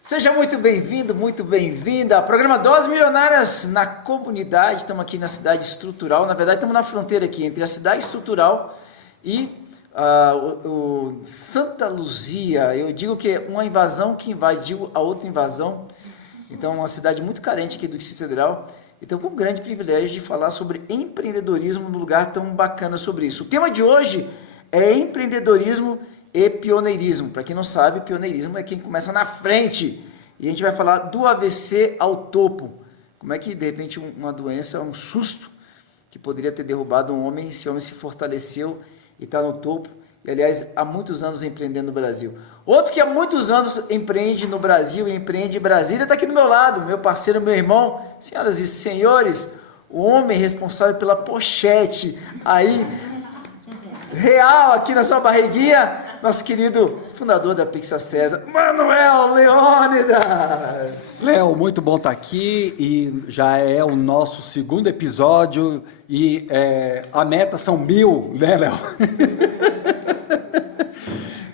Seja muito bem-vindo, muito bem-vinda ao programa Doses Milionárias na Comunidade. Estamos aqui na cidade estrutural, na verdade estamos na fronteira aqui entre a cidade estrutural e o Santa Luzia. Eu digo que é uma invasão que invadiu a outra invasão, então é uma cidade muito carente aqui do Distrito Federal. Então, com o grande privilégio de falar sobre empreendedorismo num lugar tão bacana sobre isso. O tema de hoje é empreendedorismo e pioneirismo. Para quem não sabe, pioneirismo é quem começa na frente. E a gente vai falar do AVC ao topo. Como é que, de repente, uma doença, um susto, que poderia ter derrubado um homem, esse homem se fortaleceu e está no topo. E, aliás, há muitos anos empreendendo no Brasil. Outro que há muitos anos empreende no Brasil e empreende em Brasília está aqui do meu lado, meu parceiro, meu irmão. Senhoras e senhores, o homem responsável pela pochete aí, real aqui na sua barriguinha, nosso querido fundador da Pizza César, Manuel Leônidas. Léo, muito bom estar aqui e já é o nosso segundo episódio e a meta são 1000, né, Léo?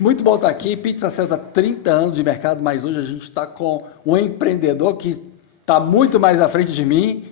Muito bom estar aqui, Pizza César, 30 anos de mercado, mas hoje a gente está com um empreendedor que está muito mais à frente de mim,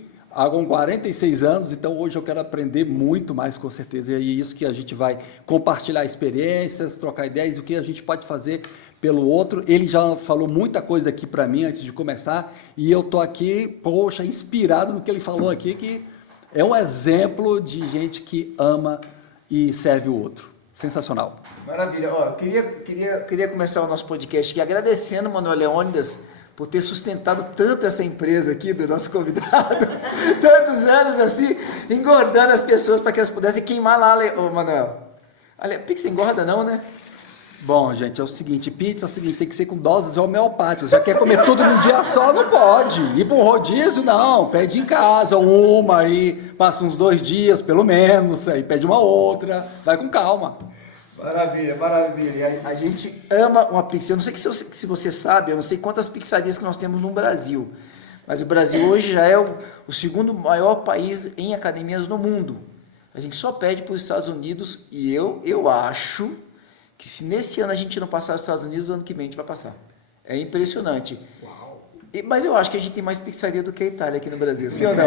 com 46 anos, então hoje eu quero aprender muito mais, com certeza, e é isso que a gente vai compartilhar experiências, trocar ideias, o que a gente pode fazer pelo outro. Ele já falou muita coisa aqui para mim antes de começar, e eu tô aqui, poxa, inspirado no que ele falou aqui, que é um exemplo de gente que ama e serve o outro. Sensacional. Maravilha. Ó, queria começar o nosso podcast aqui agradecendo o Manuel Leônidas por ter sustentado tanto essa empresa aqui do nosso convidado, tantos anos assim, engordando as pessoas para que elas pudessem queimar lá, ô Manuel. Olha, pizza engorda não, né? Bom, gente, é o seguinte, pizza é o seguinte, tem que ser com doses homeopáticas. Já quer comer tudo num dia só, não pode. Ir para um rodízio, não. Pede em casa uma, aí passa uns 2 dias, pelo menos, aí pede uma outra, vai com calma. Maravilha, maravilha. A gente ama uma pizza. Eu não sei se você sabe, eu não sei quantas pizzarias que nós temos no Brasil, mas o Brasil hoje já é o segundo maior país em academias no mundo. A gente só perde para os Estados Unidos e eu acho que se nesse ano a gente não passar os Estados Unidos, ano que vem a gente vai passar. É impressionante. Uau. Mas eu acho que a gente tem mais pizzaria do que a Itália aqui no Brasil, sim ou não?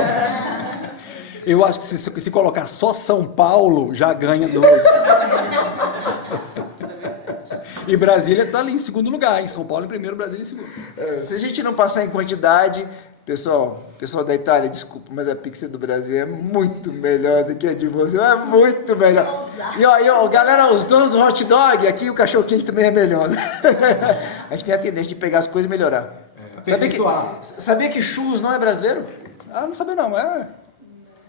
Eu acho que se colocar só São Paulo, já ganha do... E Brasília está ali em segundo lugar, em São Paulo em primeiro, Brasília em segundo. Se a gente não passar em quantidade, pessoal da Itália, desculpa, mas a pizza do Brasil é muito melhor do que a de você, é muito melhor. E ó, galera, os donos do hot dog, aqui o cachorro quente também é melhor. A gente tem a tendência de pegar as coisas e melhorar. Sabia que churros não é brasileiro? Ah, não sabia não,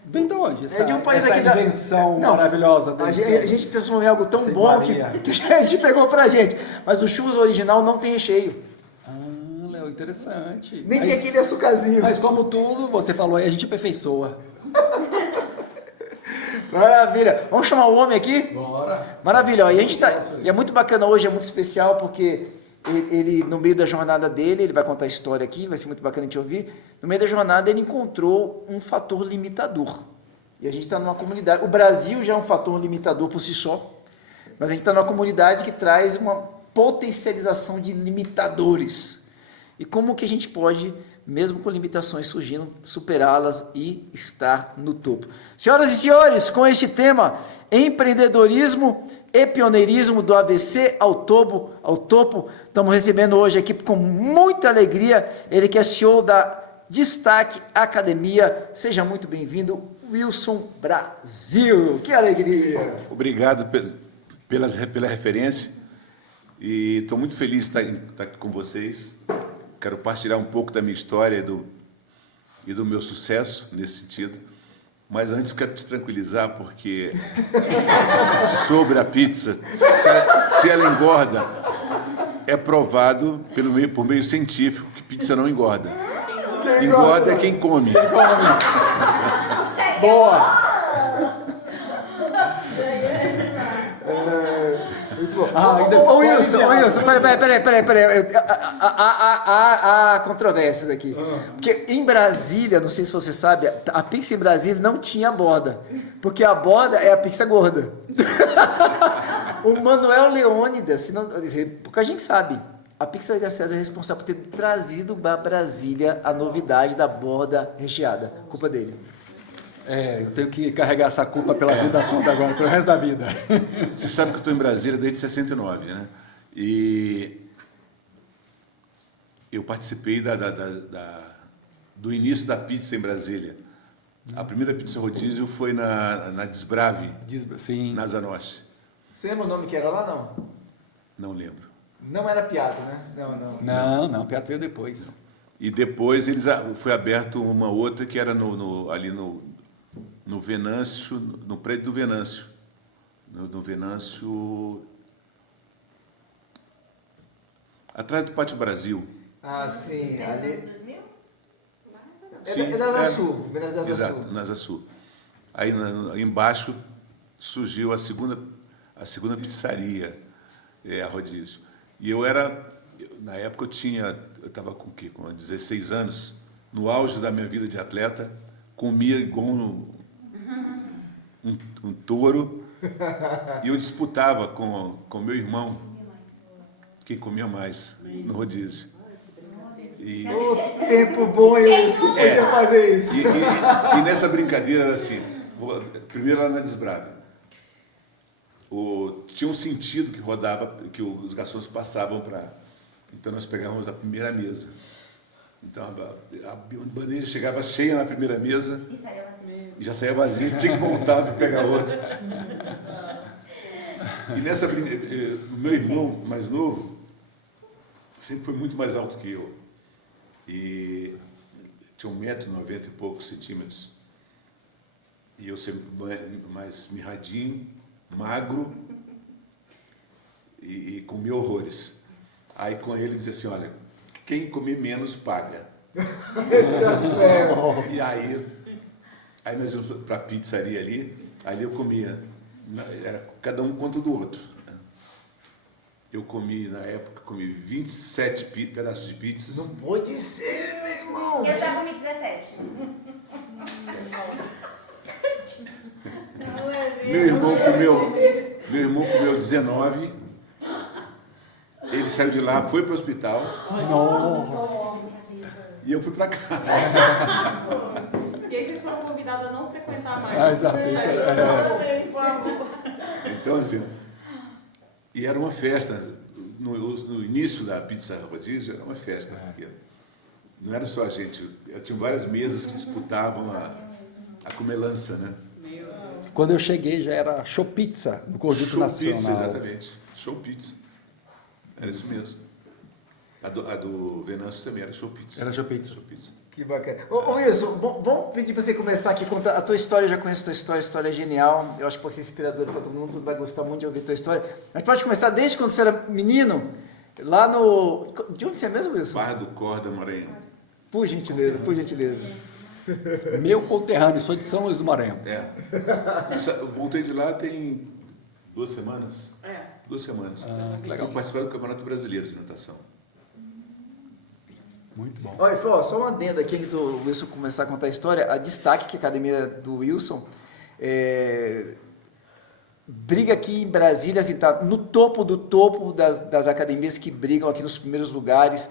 Vem de onde? É de um país essa aqui invenção maravilhosa. A gente transformou em algo tão bom que a gente pegou pra gente. Mas o churros original não tem recheio. Ah, Léo, interessante. Nem tem aquele açucarzinho. Mas como tudo, você falou aí, a gente aperfeiçoa. Maravilha. Vamos chamar o homem aqui? Bora. Maravilha. Ó, e é muito bacana hoje, é muito especial, porque ele, no meio da jornada dele, ele vai contar a história aqui, vai ser muito bacana de ouvir. No meio da jornada, ele encontrou um fator limitador. E a gente está numa comunidade. O Brasil já é um fator limitador por si só, mas a gente está numa comunidade que traz uma potencialização de limitadores. E como que a gente pode, mesmo com limitações surgindo, superá-las e estar no topo? Senhoras e senhores, com este tema, empreendedorismo e pioneirismo do AVC ao topo, estamos recebendo hoje aqui com muita alegria, ele que é CEO da Destaque Academia. Seja muito bem-vindo, Wilson Brasil. Que alegria! Obrigado pela referência e estou muito feliz de estar aqui com vocês. Quero partilhar um pouco da minha história e do meu sucesso nesse sentido. Mas antes eu quero te tranquilizar, porque sobre a pizza, se ela engorda, é provado por meio científico que pizza não engorda. Engorda é quem come. Boa! Muito bom. Ô Wilson, peraí. Há controvérsias aqui. Porque em Brasília, não sei se você sabe, a pizza em Brasília não tinha borda. Porque a borda é a pizza gorda. O Manuel Leônidas, pouca gente sabe, a Pizzaria César é responsável por ter trazido para Brasília a novidade da borda recheada. Culpa dele. Eu tenho que carregar essa culpa pela vida toda agora, pelo resto da vida. Você sabe que eu estou em Brasília desde 69, né? E eu participei do início da pizza em Brasília. A primeira pizza rodízio foi na Desbrave, Sim. na Zanossi. Você lembra o nome que era lá, não? Não lembro. Não era Piazza, né? Não. Piata veio depois. E depois foi aberto uma outra que era ali no Venâncio, no prédio do Venâncio. No Venâncio... Atrás do Pátio Brasil. Ah, sim. Ali... Sim, É da Asa Sul. Exato, na Asa Sul. Aí embaixo surgiu a segunda pizzaria, a rodízio. E na época eu estava com o quê? Com 16 anos, no auge da minha vida de atleta, comia igual um touro, e eu disputava com meu irmão, quem comia mais no rodízio. E, Tempo bom eu podia fazer isso. e nessa brincadeira era assim, primeiro lá na Desbrave, tinha um sentido que rodava, que os garçons passavam para... Então nós pegávamos a primeira mesa. Então a bandeja chegava cheia na primeira mesa e já saía vazia, tinha que voltar para pegar outra. E nessa brincadeira, o meu irmão mais novo sempre foi muito mais alto que eu. E tinha 1,90 m e poucos centímetros. E eu sempre mais mirradinho, magro e comia horrores. Aí com ele dizia assim, olha, quem comer menos paga. E aí nós íamos para a pizzaria ali eu comia, era cada um quanto do outro. Eu comi, na época, 27 pedaços de pizzas. Não pode ser, meu irmão! Eu já comi 17. Meu irmão comeu 19. Ele saiu de lá, foi para o hospital. Nossa. E eu fui para casa. E aí vocês foram convidados a não frequentar mais. Então, assim, e era uma festa. No início da pizza rodízio, era uma festa. Porque não era só a gente. Tinha várias mesas que disputavam a comelança, né? Quando eu cheguei já era show pizza no Conjunto Show Nacional. Pizza, exatamente. Show Pizza. Era isso mesmo. A do Venâncio também era Show Pizza. Era show pizza. Show Pizza. Que bacana. Ô Wilson, vamos pedir para você começar aqui a contar a tua história. Eu já conheço a tua história é genial. Eu acho que pode ser inspirador para todo mundo, vai gostar muito de ouvir a tua história. A gente pode começar desde quando você era menino, lá no... De onde você é mesmo, Wilson? Barra do Corda, Maranhão. Por gentileza, por gentileza. Meu conterrâneo, sou de São Luís do Maranhão. Eu voltei de lá tem 2 semanas. 2 semanas. Que legal. Fui participar do Campeonato Brasileiro de Natação. Muito bom. Olha, só uma adenda aqui antes do Wilson começar a contar a história. A Destaque, que é a academia do Wilson, briga aqui em Brasília, assim, tá no topo do topo das academias que brigam aqui nos primeiros lugares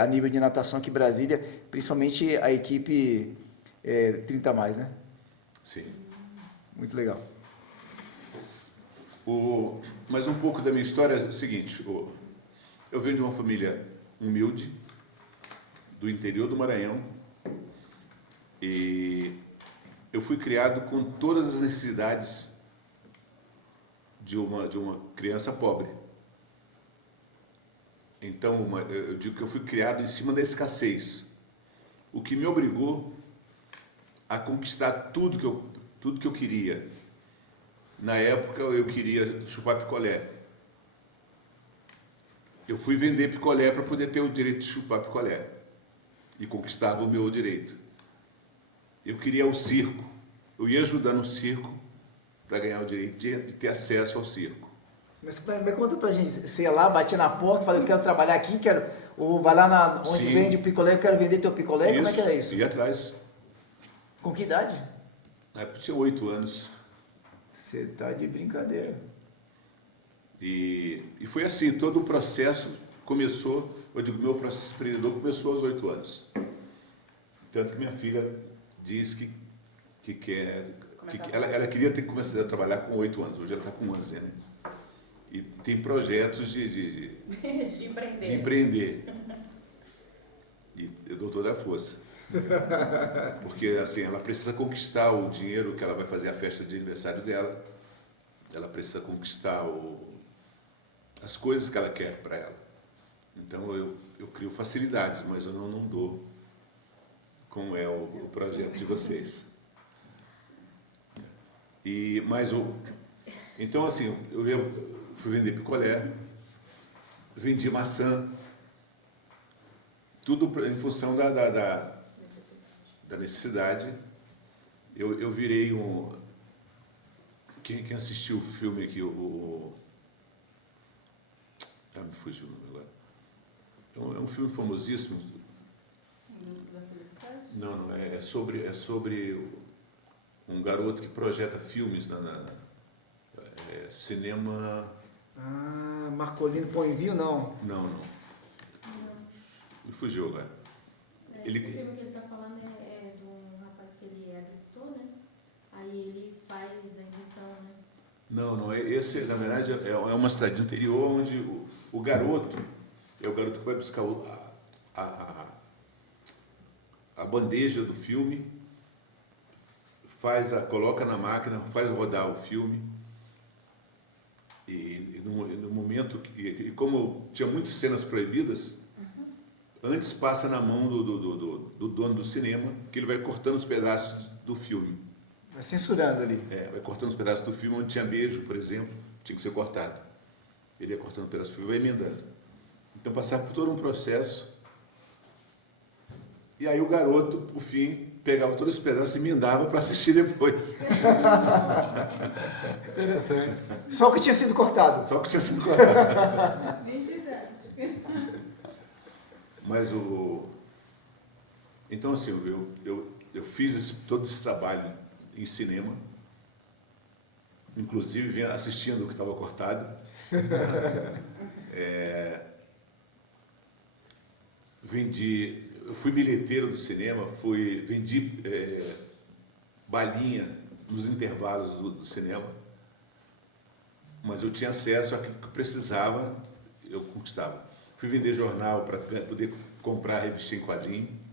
a nível de natação aqui em Brasília, principalmente a equipe 30 mais, né? Sim. Muito legal. Mas um pouco da minha história é o seguinte. Eu venho de uma família humilde, do interior do Maranhão, e eu fui criado com todas as necessidades de uma criança pobre. Então, eu digo que eu fui criado em cima da escassez, o que me obrigou a conquistar tudo que eu queria. Na época, eu queria chupar picolé. Eu fui vender picolé para poder ter o direito de chupar picolé. E conquistava o meu direito. Eu queria o circo. Eu ia ajudar no circo para ganhar o direito de ter acesso ao circo. Mas conta pra gente, você ia lá, batia na porta, falava, eu quero trabalhar aqui, ou vai lá onde Sim. vende o picolé, eu quero vender teu picolé, como é que era isso? Ia atrás. Com que idade? Na época eu tinha 8 anos. Você tá de brincadeira. E foi assim, todo o processo começou, eu digo, meu processo empreendedor começou aos 8 anos. Tanto que minha filha diz que ela queria ter começado a trabalhar com 8 anos, hoje ela está com 11, né? E tem projetos de empreender. E eu dou toda a força. Porque assim, ela precisa conquistar o dinheiro que ela vai fazer a festa de aniversário dela. Ela precisa conquistar as coisas que ela quer para ela. Então eu crio facilidades, mas eu não dou como é o projeto de vocês. Então assim, eu fui vender picolé, vendi maçã, tudo em função da necessidade. Eu virei Quem assistiu o filme aqui, me fugiu o nome agora. É um filme famosíssimo. Indústria da Felicidade? Não, é sobre um garoto que projeta filmes na cinema. Marcolino Poinville, não? Não. Me fugiu agora. Esse filme que ele está falando é de um rapaz que ele é agricultor, né? Aí ele faz a invenção, né? Não, esse na verdade é uma cidade do interior onde o garoto é o garoto que vai buscar a bandeja do filme, coloca na máquina, faz rodar o filme. E no momento que, como tinha muitas cenas proibidas, antes passa na mão do dono do cinema, que ele vai cortando os pedaços do filme. Vai censurando ali. Vai cortando os pedaços do filme, onde tinha beijo, por exemplo, tinha que ser cortado. Ele ia cortando pedaços do filme e vai emendando. Então passava por todo um processo. E aí o garoto, por fim, pegava todos os pedaços e emendava para assistir depois. Interessante. Só o que tinha sido cortado. Só que tinha sido cortado. Bem didático. Mas Então, assim, eu fiz todo esse trabalho em cinema, inclusive assistindo o que estava cortado. Eu fui bilheteiro do cinema, vendi balinha nos intervalos do cinema, mas eu tinha acesso àquilo que eu precisava, eu conquistava. Fui vender jornal para poder comprar revista em quadrinho.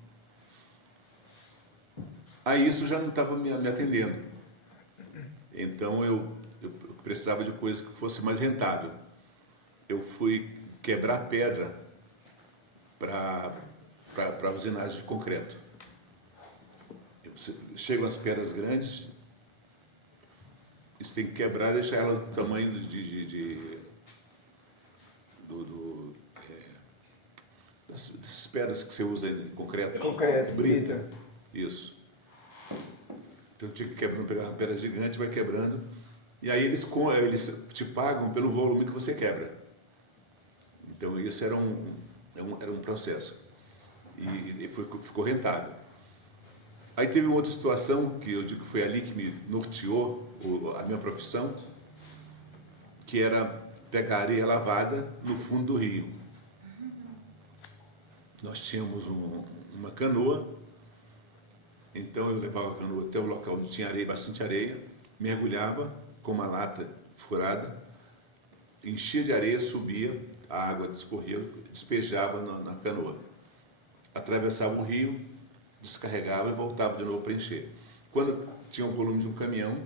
Aí isso já não estava me atendendo. Então eu precisava de coisa que fosse mais rentável. Eu fui quebrar pedra para usinagem de concreto. Chegam as pedras grandes, você tem que quebrar e deixar ela do tamanho das pedras que você usa em concreto. Concreto, brita. Isso. Então tinha que pegar uma pedra gigante, vai quebrando, e aí eles te pagam pelo volume que você quebra. Então isso era um processo. E ficou rentável. Aí teve uma outra situação, que eu digo que foi ali que me norteou a minha profissão, que era pegar areia lavada no fundo do rio. Nós tínhamos uma canoa, então eu levava a canoa até o local onde tinha areia, bastante areia, mergulhava com uma lata furada, enchia de areia, subia, a água escorria, despejava na canoa. Atravessava o rio, descarregava e voltava de novo para encher. Quando tinha o volume de um caminhão,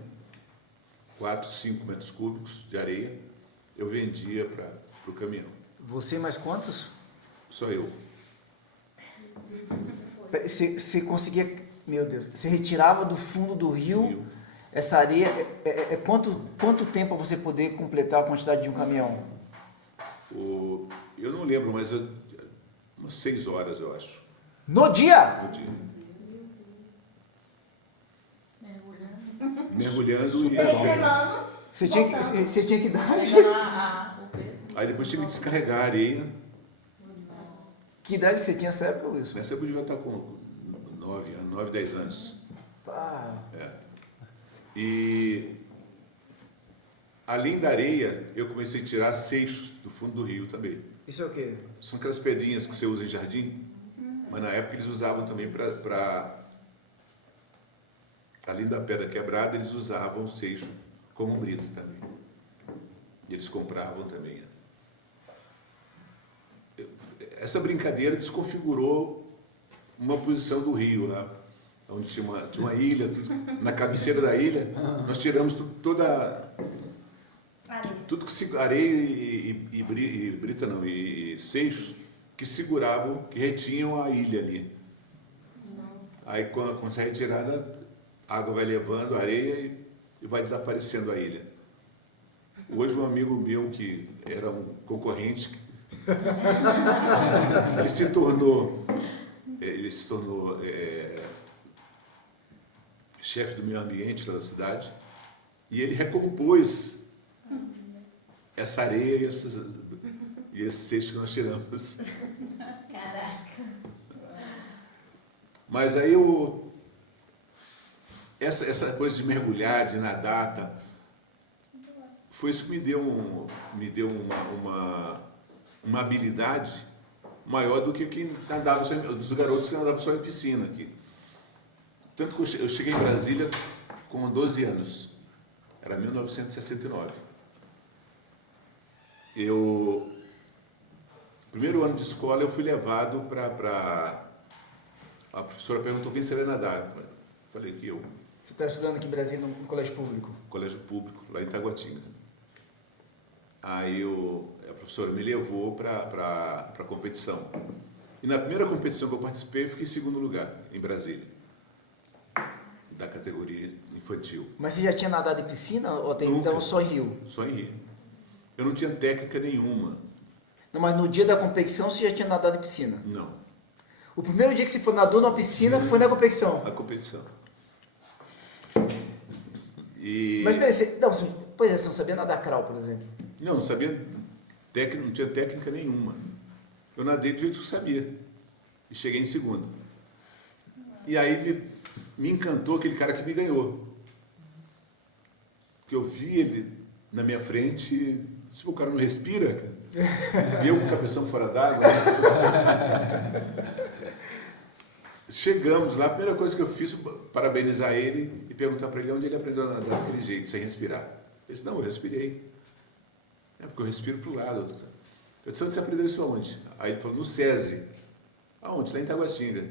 4, 5 metros cúbicos de areia, eu vendia para o caminhão. Você mais quantos? Só eu. Você conseguia, meu Deus, você retirava do fundo do rio essa areia, quanto tempo para você poder completar a quantidade de um caminhão? Eu não lembro, mas umas 6 horas, eu acho. No dia? No dia. Mergulhando. Mergulhando e... Remando. Você tinha que dar... O peso. Aí depois tinha que descarregar a areia. Que idade que você tinha nessa época, Wilson? Nessa época eu devia estar com 9, 10 anos. Ah, E além da areia, eu comecei a tirar seixos do fundo do rio também. isso é o quê? são aquelas pedrinhas que você usa em jardim, mas na época eles usavam também além da pedra quebrada, eles usavam o seixo como brita também. E eles compravam também. Essa brincadeira desconfigurou uma posição do rio lá, onde tinha uma ilha, na cabeceira da ilha, nós tiramos tudo que areia e brita não, e seixos que seguravam, que retinham a ilha ali. Aí com essa retirada, a água vai levando a areia e vai desaparecendo a ilha. Hoje um amigo meu que era um concorrente, ele se tornou chefe do meio ambiente lá da cidade, e ele recompôs essa areia e esse cesto que nós tiramos. Caraca. Mas aí essa coisa de mergulhar, de nadar, foi isso que me deu uma habilidade maior do que quem nadava só dos garotos que nadavam só em piscina aqui. Tanto que eu cheguei em Brasília com 12 anos, era 1969. Primeiro ano de escola eu fui levado a professora perguntou quem sabia nadar. Eu falei que eu. Você está estudando aqui em Brasília no colégio público? Colégio público, lá em Taguatinga. Aí a professora me levou para a competição. E na primeira competição que eu participei, eu fiquei em segundo lugar, em Brasília, da categoria infantil. Mas você já tinha nadado em piscina ou até Nunca. então só em rio? Só em rio. Eu não tinha técnica nenhuma. Não, mas no dia da competição você já tinha nadado em piscina? Não. O primeiro dia que você foi nadou na piscina foi na competição? A competição. Mas peraí, você não sabia nadar crawl, por exemplo? Não sabia técnica, não tinha técnica nenhuma. Eu nadei do jeito que eu sabia. E cheguei em segundo. E aí me encantou aquele cara que me ganhou. Porque eu vi ele na minha frente e disse, o cara não respira, cara. E eu com o cabeção fora d'água. Chegamos lá, a primeira coisa que eu fiz foi parabenizar ele e perguntar para ele onde ele aprendeu a nadar daquele jeito, sem respirar. Ele disse, não, eu respirei. É porque eu respiro para o lado. Eu disse, onde você aprendeu isso aonde? Aí ele falou, no SESI. Aonde? Lá em Taguatinga.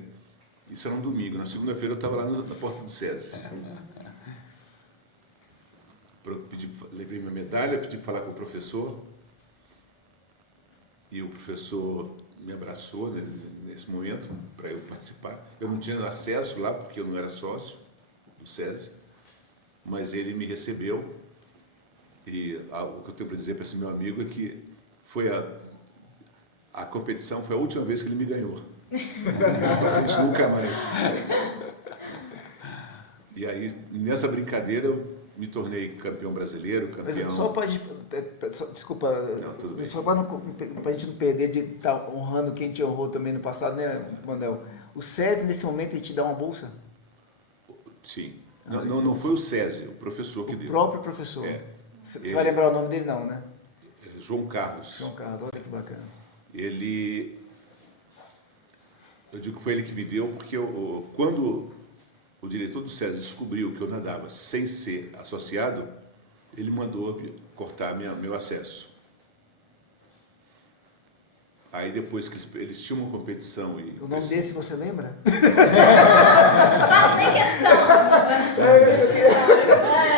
Isso era um domingo. Na segunda-feira eu estava lá na porta do SESI. Levei minha medalha, pedi para falar com o professor. E o professor me abraçou nesse momento para eu participar. Eu não tinha acesso lá, porque eu não era sócio do SESI, mas ele me recebeu. E o que eu tenho para dizer para esse meu amigo é que a competição foi a última vez que ele me ganhou. A gente nunca mais. E aí, nessa brincadeira, eu me tornei campeão brasileiro, campeão... Mas só pode... Desculpa, não, tudo bem. Só para a gente não perder de estar honrando quem te honrou também no passado, né, Manuel? O SESI, nesse momento, ele te dá uma bolsa? Sim. Não foi o SESI, o professor que deu. O próprio professor? É. Você vai lembrar o nome dele, não, né? João Carlos. João Carlos, olha que bacana. Eu digo que foi ele que me deu, porque quando o diretor do SESI descobriu que eu nadava sem ser associado, ele mandou cortar meu acesso. Aí depois que eles tinham uma competição... O nome desse você lembra? Faço nem questão.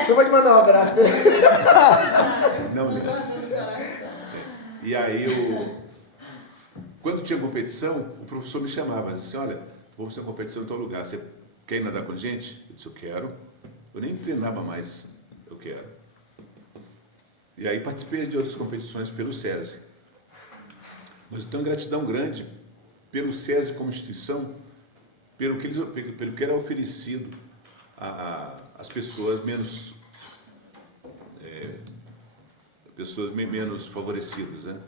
Você pode mandar um abraço dele? Não lembro. E aí, quando tinha competição, o professor me chamava, disse assim, olha, vamos ter competição em tal lugar, você quer ir nadar com a gente? Eu disse, eu quero. Eu nem treinava mais, eu quero. E aí participei de outras competições pelo SESI. Mas eu tenho uma gratidão grande pelo SESI como instituição, pelo que era oferecido às pessoas menos favorecidas, né?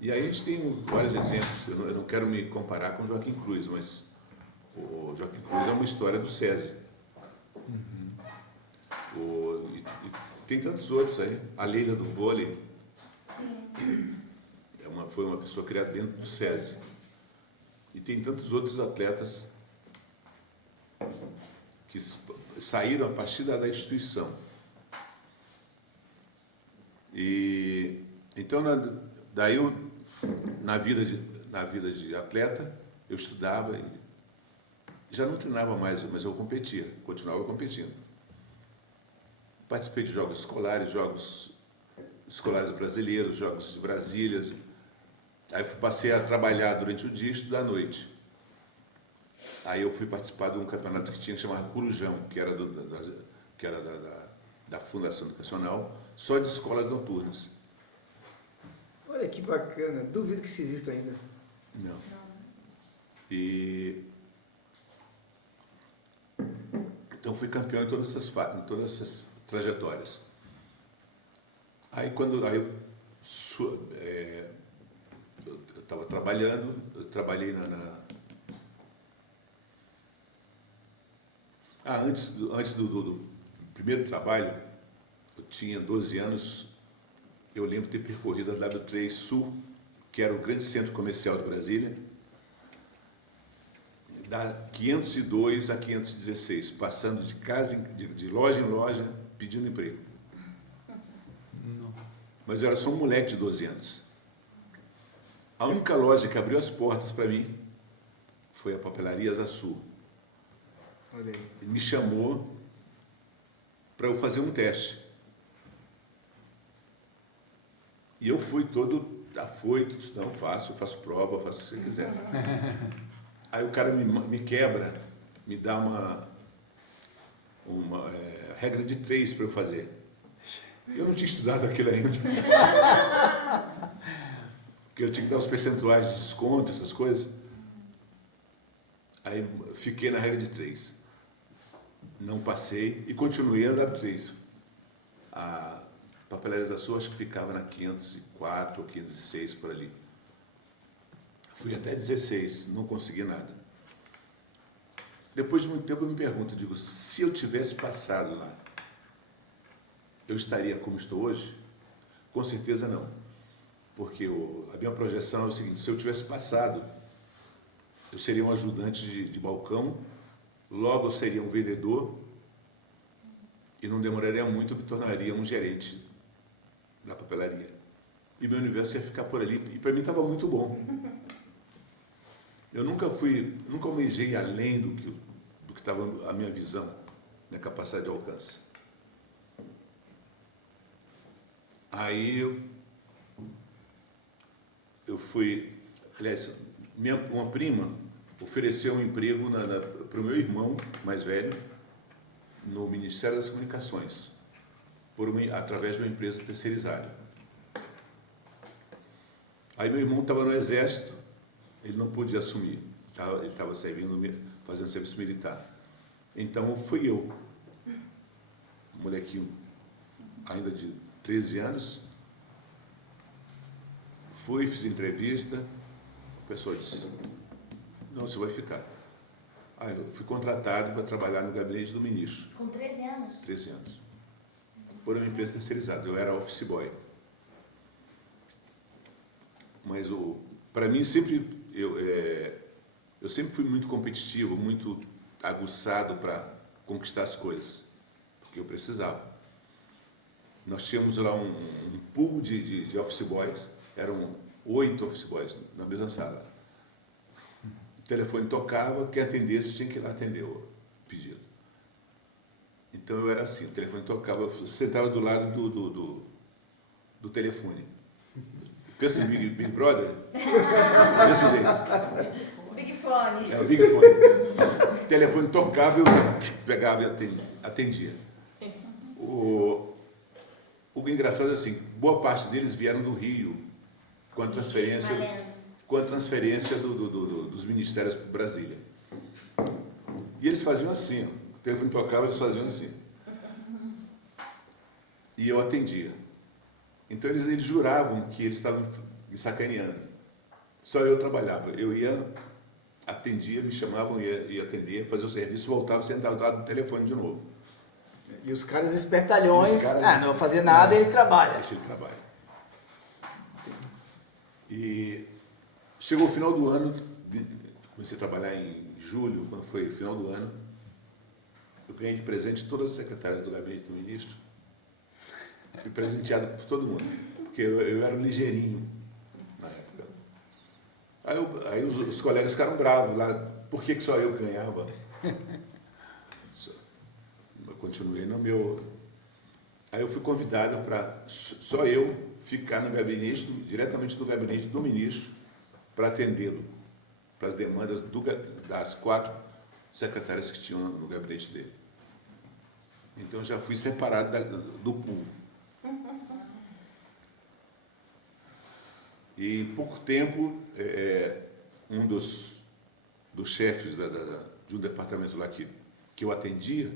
E aí a gente tem vários exemplos. Eu não quero me comparar com o Joaquim Cruz, mas o Joaquim Cruz é uma história do SESI. E tem tantos outros aí. A Leila do vôlei é foi uma pessoa criada dentro do SESI. E tem tantos outros atletas que saíram a partir da instituição. E então, daí na vida de atleta, eu estudava e já não treinava mais, mas eu competia, continuava competindo. Participei de jogos escolares brasileiros, jogos de Brasília. Aí passei a trabalhar durante o dia e estudar à noite. Aí eu fui participar de um campeonato que tinha chamado Corujão, que era da Fundação Educacional, só de escolas noturnas. Olha que bacana, duvido que isso exista ainda. Não. E então fui campeão em todas essas trajetórias. Aí eu estava trabalhando, eu trabalhei antes do primeiro trabalho, eu tinha 12 anos, eu lembro de ter percorrido a W3 Sul, que era o grande centro comercial de Brasília, da 502 a 516, passando de loja em loja, pedindo emprego. Mas eu era só um moleque de 12 anos. A única loja que abriu as portas para mim foi a Papelaria Açu. Ele me chamou para eu fazer um teste. E eu fui todo afoito, disse, não, faço prova, faço o que você quiser. Aí o cara me quebra, me dá uma regra de 3 para eu fazer. Eu não tinha estudado aquilo ainda. Porque eu tinha que dar os percentuais de desconto, essas coisas. Aí fiquei na regra de 3. Não passei e continuei a andar 3. A Papelaria Açu acho que ficava na 504 ou 506 por ali. Fui até 16, não consegui nada. Depois de muito tempo eu me pergunto, digo, se eu tivesse passado lá, eu estaria como estou hoje? Com certeza não. Porque a minha projeção é o seguinte, se eu tivesse passado, eu seria um ajudante de balcão, logo eu seria um vendedor e não demoraria muito, eu me tornaria um gerente da papelaria. E meu universo ia ficar por ali, e para mim estava muito bom. Eu nunca almejei além do que estava a minha visão, minha capacidade de alcance. Aí eu fui, aliás, uma prima ofereceu um emprego para o meu irmão mais velho no Ministério das Comunicações, através de uma empresa terceirizada. Aí meu irmão estava no Exército, ele não podia assumir, ele estava fazendo serviço militar. Então fui eu, molequinho ainda de 13 anos, fiz entrevista, a pessoa disse, não, você vai ficar. Aí eu fui contratado para trabalhar no gabinete do ministro. Com 13 anos? 13 anos. Por uma empresa terceirizada, eu era office boy. Mas para mim eu sempre fui muito competitivo, muito aguçado para conquistar as coisas, porque eu precisava. Nós tínhamos lá um pool de office boys, eram 8 office boys na mesma sala. O telefone tocava, quem atendesse tinha que ir lá atender o pedido. Então eu era assim, o telefone tocava, eu sentava do lado do telefone. Pensa no Big Brother? Desse jeito. Big Fone. É, o Big Fone. O telefone tocava, eu pegava e atendia. O engraçado é assim, boa parte deles vieram do Rio, com a transferência dos ministérios para Brasília. E eles faziam assim, ó, o telefone tocava, eles faziam assim. E eu atendia. Então eles juravam que eles estavam me sacaneando. Só eu trabalhava. Eu ia, atendia, me chamavam, ia atender, fazia o serviço, voltava, sentava do lado do telefone de novo. E os caras espertalhões, não vou fazer nada, ele trabalha. Deixa ele trabalhar. E chegou o final do ano, comecei a trabalhar em julho, quando foi o final do ano, eu ganhei de presente todas as secretárias do gabinete do ministro. Fui presenteado por todo mundo, porque eu era um ligeirinho na época. Aí os colegas ficaram bravos lá, por que só eu ganhava? Eu continuei no meu... Aí eu fui convidado para só eu ficar no gabinete, diretamente do gabinete do ministro, para atendê-lo, para as demandas das 4 secretárias que tinham no gabinete dele. Então eu já fui separado do pool. E em pouco tempo, um dos chefes de um departamento lá que eu atendia,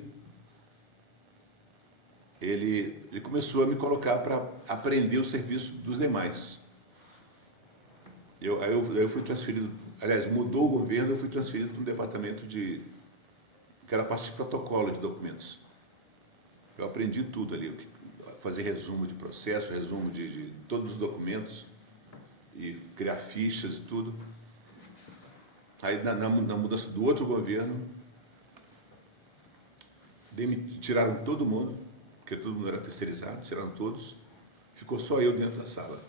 ele começou a me colocar para aprender o serviço dos demais. Aí eu fui transferido, aliás, mudou o governo, eu fui transferido para um departamento que era a parte de protocolo de documentos. Eu aprendi tudo ali, fazer resumo de processo, resumo de todos os documentos, e criar fichas e tudo. Aí, na mudança do outro governo, tiraram todo mundo, porque todo mundo era terceirizado, tiraram todos, ficou só eu dentro da sala,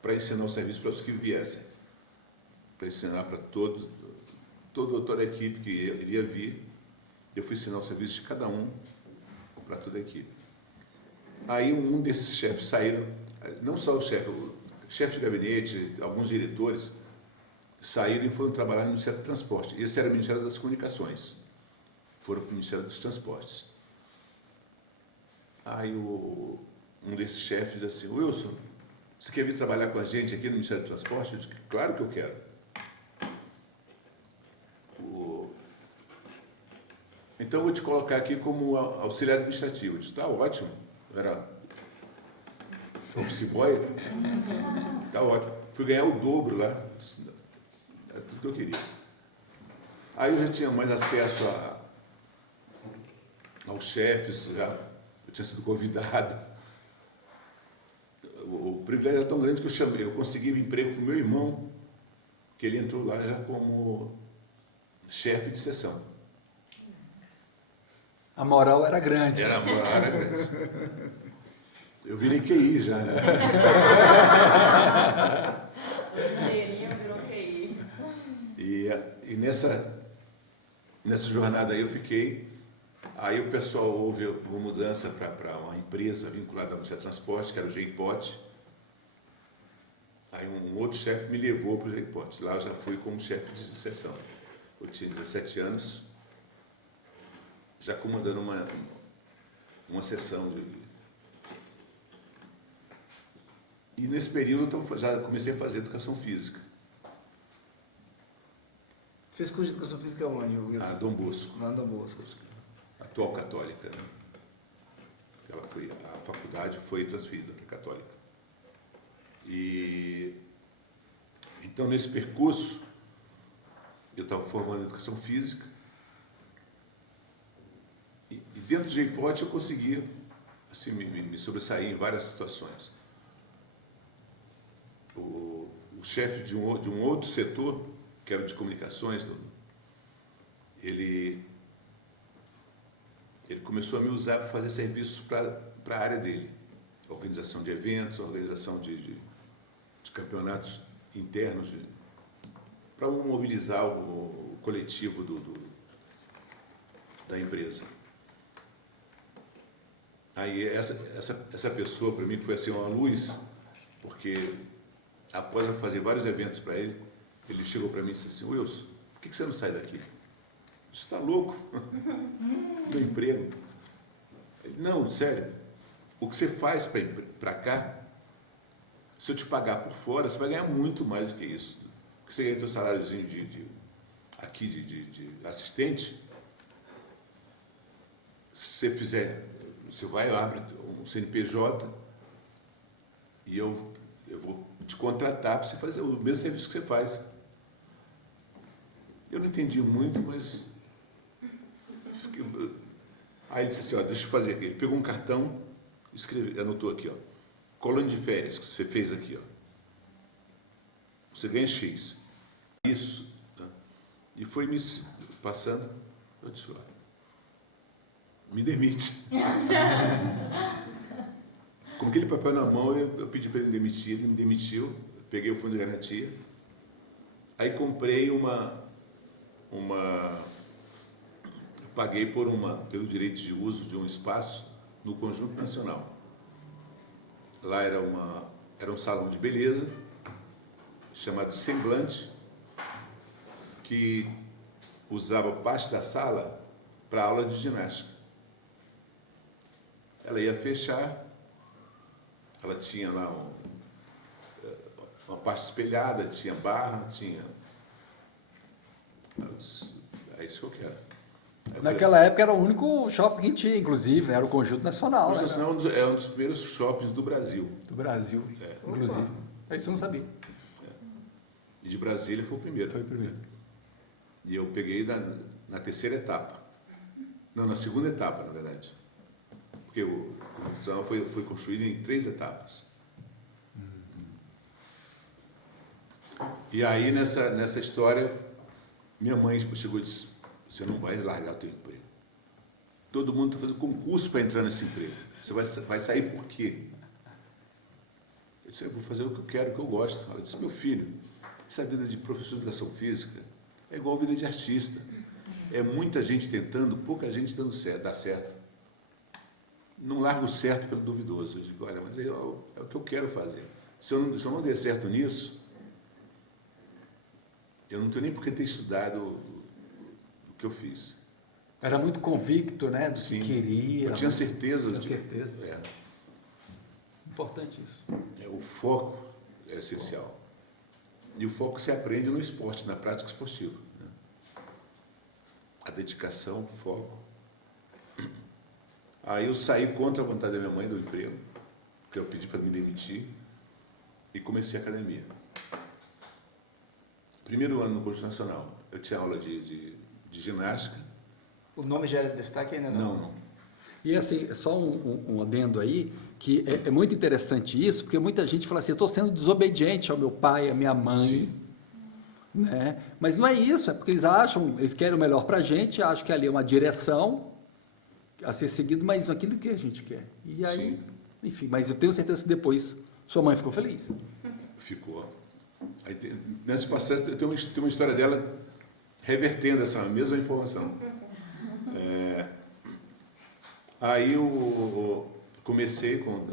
para ensinar o serviço para os que viessem, para ensinar para toda a equipe que iria vir. Eu fui ensinar o serviço de cada um, para toda a equipe. Aí um desses chefes saíram, não só o chefe de gabinete, alguns diretores, saíram e foram trabalhar no Ministério do Transporte. Esse era o Ministério das Comunicações. Foram para o Ministério dos Transportes. Aí um desses chefes disse assim, Wilson, você quer vir trabalhar com a gente aqui no Ministério do Transporte? Eu disse, claro que eu quero. Então eu vou te colocar aqui como auxiliar administrativo. Eu disse, tá ótimo. Eu era office boy. Tá ótimo. Fui ganhar o dobro lá. É tudo que eu queria. Aí eu já tinha mais acesso aos chefes, eu tinha sido convidado. O privilégio era tão grande que eu consegui um emprego para o meu irmão, que ele entrou lá já como chefe de seção. A moral era grande. A moral era grande. Eu virei QI já, né? Engenheirinha virou QI. E nessa jornada aí eu fiquei. Aí o pessoal houve uma mudança para uma empresa vinculada ao Ministério do Transporte, que era o GEIPOT. Aí um outro chefe me levou para o GEIPOT. Lá eu já fui como chefe de seção. Eu tinha 17 anos, já comandando uma seção E nesse período eu já comecei a fazer educação física. Fez curso de educação física onde, Wilson? Dom Bosco. Lá Dom Bosco. Atual católica, né? A faculdade foi transferida para a católica. Então, nesse percurso, eu estava formando em educação física, e dentro do GEIPOT eu conseguia assim, me sobressair em várias situações. O chefe de um outro setor, que era o de comunicações, ele começou a me usar para fazer serviços para a área dele. Organização de eventos, organização de campeonatos internos, para mobilizar o coletivo da empresa. Aí essa pessoa, para mim, foi assim uma luz, porque após eu fazer vários eventos para ele, ele chegou para mim e disse assim, Wilson, por que você não sai daqui? Você está louco? Meu emprego. Ele, não, sério, o que você faz para cá, se eu te pagar por fora, você vai ganhar muito mais do que isso. Porque você ganha teu saláriozinho de assistente, se você fizer, você vai, abre um CNPJ e eu vou te contratar para você fazer o mesmo serviço que você faz. Eu não entendi muito, mas... Aí ele disse assim, ó, deixa eu fazer aqui. Ele pegou um cartão, anotou aqui, ó, colônia de férias que você fez aqui, ó. você ganha X. Isso. Tá? E foi me passando, eu disse, ó, me demite. Com aquele papel na mão, eu pedi para ele demitir, ele me demitiu, eu peguei o fundo de garantia, aí comprei eu paguei pelo direito de uso de um espaço no Conjunto Nacional. Lá era um salão de beleza, chamado Semblante, que usava parte da sala para aula de ginástica. Ela ia fechar, ela tinha lá uma parte espelhada, tinha barra, tinha... É isso que eu quero. Naquela época era o único shopping que tinha, inclusive, era o Conjunto Nacional. O Conjunto Nacional é um dos primeiros shoppings do Brasil. Do Brasil, inclusive. Isso eu não sabia. E de Brasília foi o primeiro. Foi o primeiro. E eu peguei na terceira etapa. Não, na segunda etapa, na verdade. Porque o Conjunto foi construído em 3 etapas. E aí, nessa história, minha mãe chegou e disse, você não vai largar o teu emprego. Todo mundo está fazendo concurso para entrar nesse emprego. Você vai sair por quê? Eu disse, eu vou fazer o que eu quero, o que eu gosto. Ela disse, meu filho, essa vida de professor de educação física é igual a vida de artista. É muita gente tentando, pouca gente dando certo, dá certo. Não largo o certo pelo duvidoso. Eu digo, olha, mas é o que eu quero fazer. Se eu não der certo nisso, eu não tenho nem por que ter estudado o que eu fiz. Era muito convicto, né? Do Sim, que queria. eu tinha certeza. Tinha certeza. Importante isso. O foco é essencial. E o foco se aprende no esporte, na prática esportiva. Né? A dedicação, o foco. Aí eu saí contra a vontade da minha mãe do emprego, que eu pedi para me demitir, e comecei a academia. Primeiro ano no Conjunto Nacional, eu tinha aula de ginástica. O nome já era de destaque ainda não? Não. E assim, só um adendo aí, que é muito interessante isso, porque muita gente fala assim, eu estou sendo desobediente ao meu pai, à minha mãe. Sim. Né? Mas não é isso, é porque eles querem o melhor para a gente, acham que ali é uma direção a ser seguido, mas aquilo que a gente quer. E aí, Sim. enfim, mas eu tenho certeza que depois sua mãe ficou feliz. Ficou. Aí, nesse processo, tem uma história dela revertendo essa mesma informação. Aí eu comecei com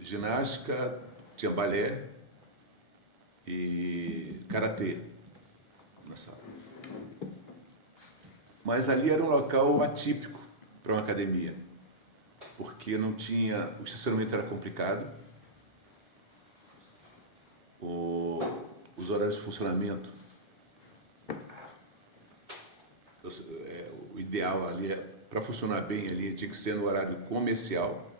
ginástica, tinha balé e karatê na sala. Mas ali era um local atípico para uma academia, porque não tinha, o estacionamento era complicado, os horários de funcionamento, o ideal ali para funcionar bem ali tinha que ser no horário comercial.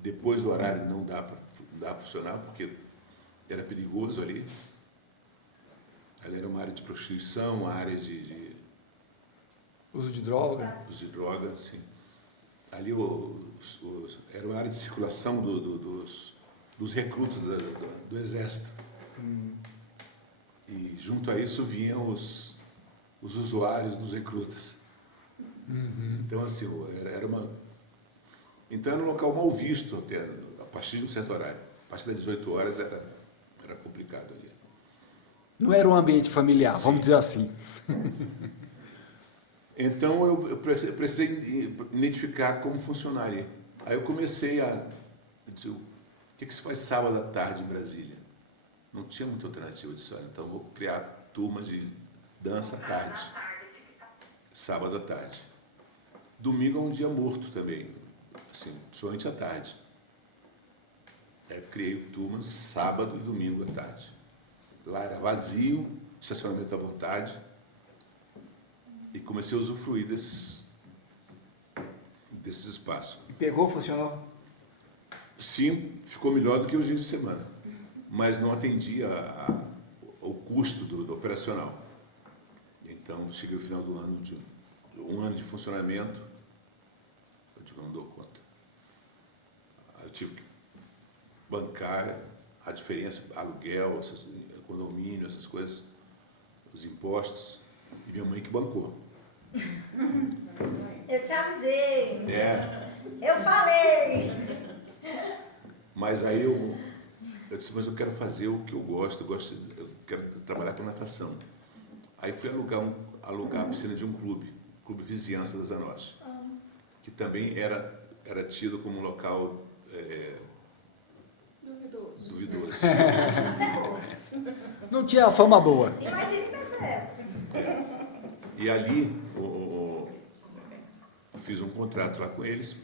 Depois do horário não dá para funcionar, porque era perigoso ali. Ali era uma área de prostituição, uma área de Uso de droga. uso de droga, sim. Ali era uma área de circulação dos recrutas do Exército. E junto a isso vinham os usuários dos recrutas. Então, assim, então era um local mal visto até, a partir de um certo horário. A partir das 18 horas era complicado ali. Não era um ambiente familiar, vamos dizer assim. Então eu precisei identificar como funcionaria. Aí eu comecei a dizer, o que se faz sábado à tarde em Brasília? Não tinha muita alternativa. Eu disse, olha, então eu vou criar turmas de dança à tarde. Sábado à tarde. Domingo é um dia morto também, assim, principalmente à tarde. Criei turmas sábado e domingo à tarde. Lá era vazio, estacionamento à vontade, e comecei a usufruir desses espaços. E pegou, funcionou? Sim, ficou melhor do que os dias de semana, mas não atendia ao custo do operacional. Então, cheguei ao final do ano, de um ano de funcionamento, eu digo, não dou conta. Eu tive que bancar a diferença, aluguel, condomínio, essas coisas, os impostos, e minha mãe que bancou. Eu te avisei. É, Eu falei. mas aí eu disse, mas eu quero fazer o que eu gosto, eu quero trabalhar com natação. Aí fui alugar a piscina de um clube Vizinhança da Zanotti, que também era tido como um local duvidoso. Não tinha fama boa. Imagine nessa época. E ali fiz um contrato lá com eles,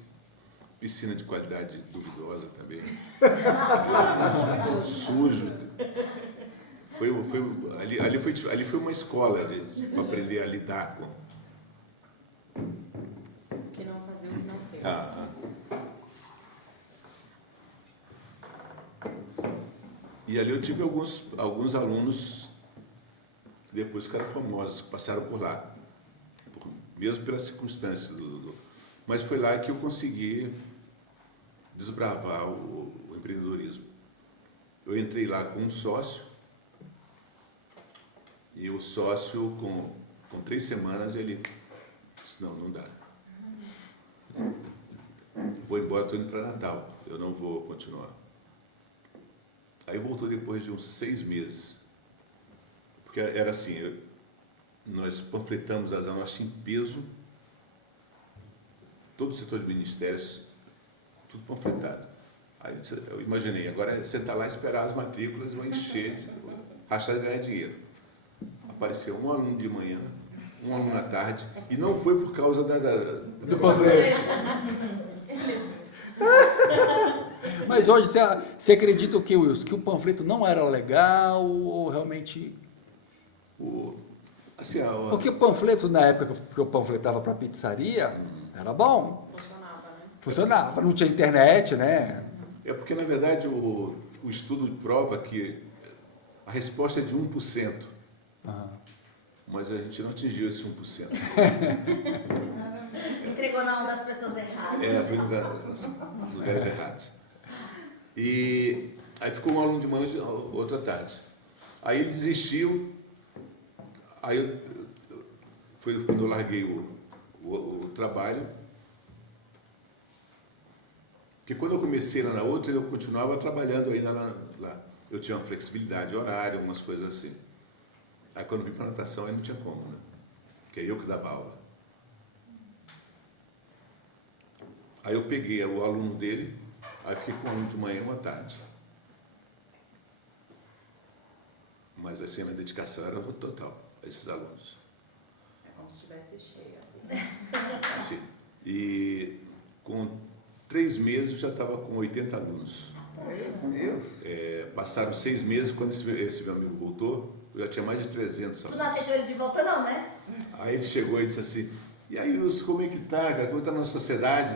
piscina de qualidade duvidosa também, sujo. Ali foi uma escola para aprender a lidar com. O que não fazer, o que não ser. E ali eu tive alguns alunos que depois ficaram famosos, que passaram por lá, mesmo pelas circunstâncias. Mas foi lá que eu consegui desbravar o empreendedorismo. Eu entrei lá com um sócio, e o sócio, com 3 semanas, ele disse, não dá. Vou embora, estou indo para Natal, eu não vou continuar. Aí voltou depois de uns 6 meses. Porque era assim, nós panfletamos a Zanotti em peso, todo o setor de ministérios, tudo panfletado. Aí eu imaginei, agora é sentar lá e esperar as matrículas, vão encher, rachar e ganhar dinheiro. Apareceu um aluno de manhã, um aluno à tarde, e não foi por causa do panfleto. Mas hoje você acredita o que, Wilson? Que o panfleto não era legal ou realmente... Porque o panfleto, na época que eu panfletava para pizzaria, era bom. Funcionava, né? Funcionava, não tinha internet, né? É porque, na verdade, o estudo prova que a resposta é de 1%. Mas a gente não atingiu esse 1%. Entregou na mão das pessoas erradas. Foi em lugares errados. E aí ficou um aluno de manhã e outro à tarde. Aí ele desistiu. Aí foi quando eu larguei o trabalho. Porque quando eu comecei lá na outra, eu continuava trabalhando ainda lá. Eu tinha uma flexibilidade horária, algumas coisas assim. Aí quando eu vim para a natação, aí não tinha como, né? Porque é eu que dava aula. Aí eu peguei o aluno dele, aí fiquei com o aluno de manhã e uma tarde. Mas assim, a dedicação era total a esses alunos. É como se estivesse cheia. Assim, e com 3 meses eu já estava com 80 alunos. Meu Deus. Passaram 6 meses, quando esse meu amigo voltou, eu já tinha mais de 300 Tu alunos. não aceitou ele de volta não, né? Aí ele chegou e disse assim, e aí, Wilson, como é que tá, cara? Como está a nossa sociedade?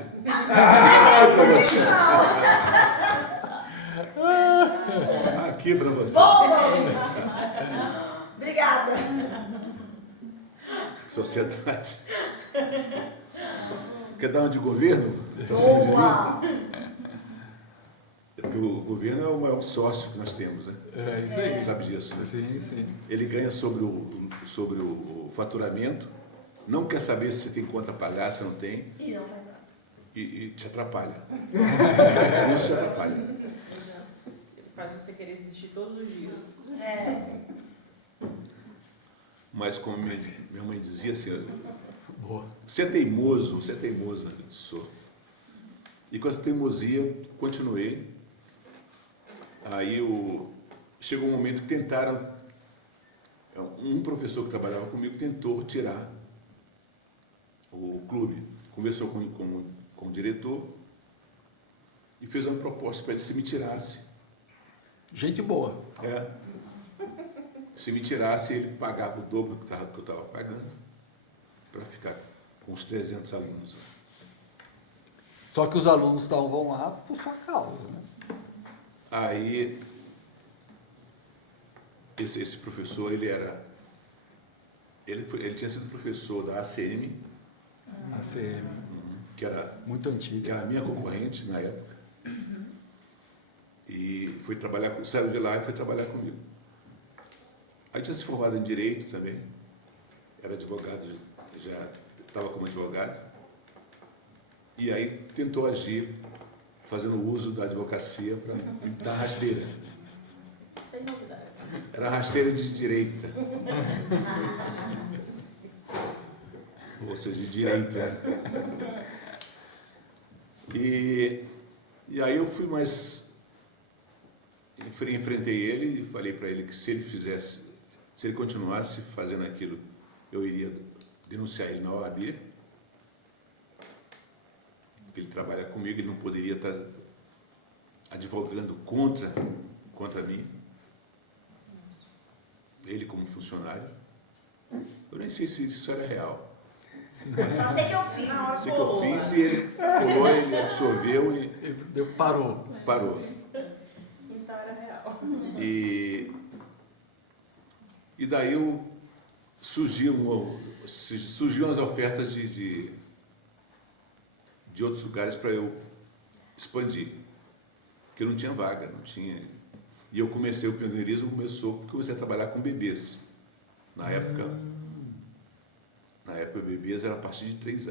Aqui para você. Obrigada. Sociedade. Quer dar uma de governo? Boa. Porque o governo é o maior sócio que nós temos, né? É isso aí. Sabe disso, né? Sim, sim. Ele ganha sobre o faturamento, não quer saber se você tem conta a pagar, se não tem, E não faz nada. e te atrapalha. Isso te atrapalha. Ele faz você querer desistir todos os dias. Mas como minha mãe dizia assim, Boa. você é teimoso, né? Eu sou. E com essa teimosia, continuei. Aí chegou um momento que tentaram, um professor que trabalhava comigo tentou tirar o clube. Conversou com o diretor e fez uma proposta para ele se me tirasse. Gente boa. Se me tirasse, ele pagava o dobro que eu estava pagando para ficar com os 300 alunos. Só que os alunos vão lá por sua causa, né? Aí, esse professor, ele tinha sido professor da ACM, A CM, que era muito antiga. a minha concorrente na época, e saiu de lá e foi trabalhar comigo. Aí tinha se formado em Direito também, era advogado, já estava como advogado, e aí tentou agir fazendo uso da advocacia para dar rasteira. Sem novidades. Era rasteira de direita. Ou seja, de direita. Né? E aí eu fui mais... Enfrentei ele e falei para ele que se ele continuasse fazendo aquilo, eu iria denunciar ele na OAB, porque ele trabalha comigo, ele não poderia estar advogando contra mim, ele como funcionário. Eu nem sei se isso era real. Só sei que eu fiz. Sei que eu fiz e ele pulou, ele absorveu e Parou. parou. Então era real. E daí surgiam as ofertas de outros lugares para eu expandir, porque não tinha vaga, não tinha. E eu comecei, o pioneirismo começou porque eu comecei a trabalhar com bebês. Na época, bebês era a partir de 3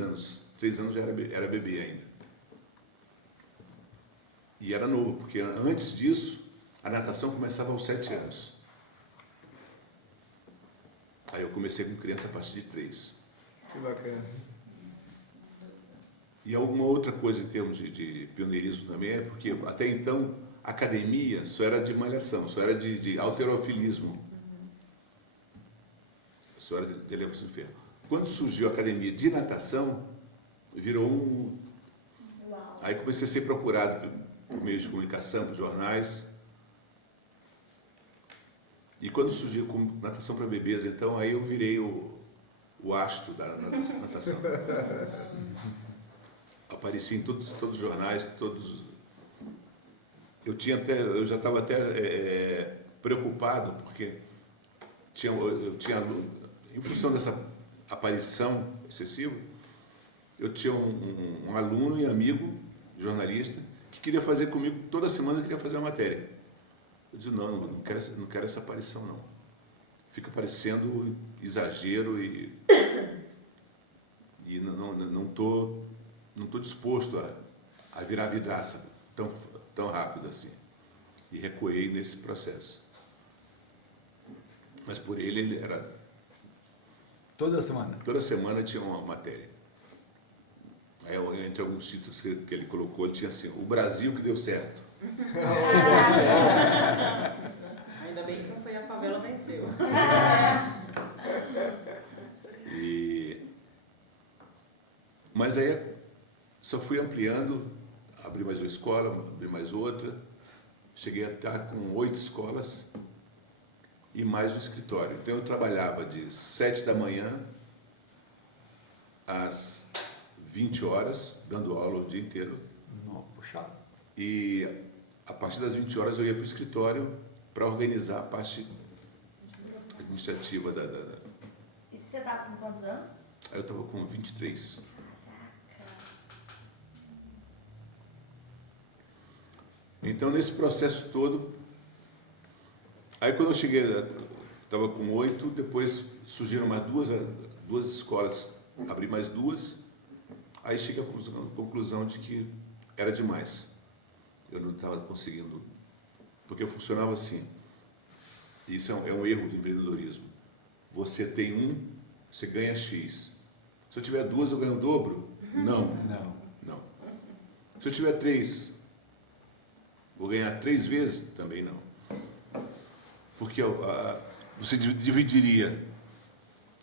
anos. 3 anos já era bebê ainda. E era novo, porque antes disso, a natação começava aos 7 anos. Aí eu comecei com criança a partir de 3. Que bacana. E alguma outra coisa em termos de pioneirismo também é porque até então a academia só era de malhação, só era de halterofilismo, só era de elevação de ferro. Quando surgiu a academia de natação, virou um... Uau. Aí comecei a ser procurado por meios de comunicação, por jornais. E quando surgiu com natação para bebês, então aí eu virei o astro da natação. Apareci em todos os jornais, todos. Eu já estava até preocupado porque eu tinha, em função dessa aparição excessiva, eu tinha um aluno e amigo jornalista que queria fazer comigo toda semana, queria fazer uma matéria. Eu disse não quero essa aparição não. Fica parecendo exagero e não tô disposto a virar vidraça tão rápido assim. E recuei nesse processo. Mas por ele era... Toda semana. Toda semana tinha uma matéria. Aí, entre alguns títulos que ele colocou, ele tinha assim, o Brasil que deu certo. Ainda bem que não foi a favela venceu. Mas aí só fui ampliando, abri mais uma escola, abri mais outra, cheguei a estar com 8 escolas e mais um escritório. Então eu trabalhava de 7 da manhã às 20 horas, dando aula o dia inteiro. Não, puxado. E a partir das 20 horas eu ia para o escritório para organizar a parte administrativa E você tá com quantos anos? Aí eu estava com 23. Então, nesse processo todo, aí quando eu cheguei, estava com 8, depois surgiram mais duas escolas, abri mais 2, aí cheguei à conclusão de que era demais. Eu não estava conseguindo, porque eu funcionava assim. Isso é um erro do empreendedorismo. Você tem você ganha X. Se eu tiver 2, eu ganho o dobro? Não. Se eu tiver 3, vou ganhar 3 vezes? Também não. Porque você dividiria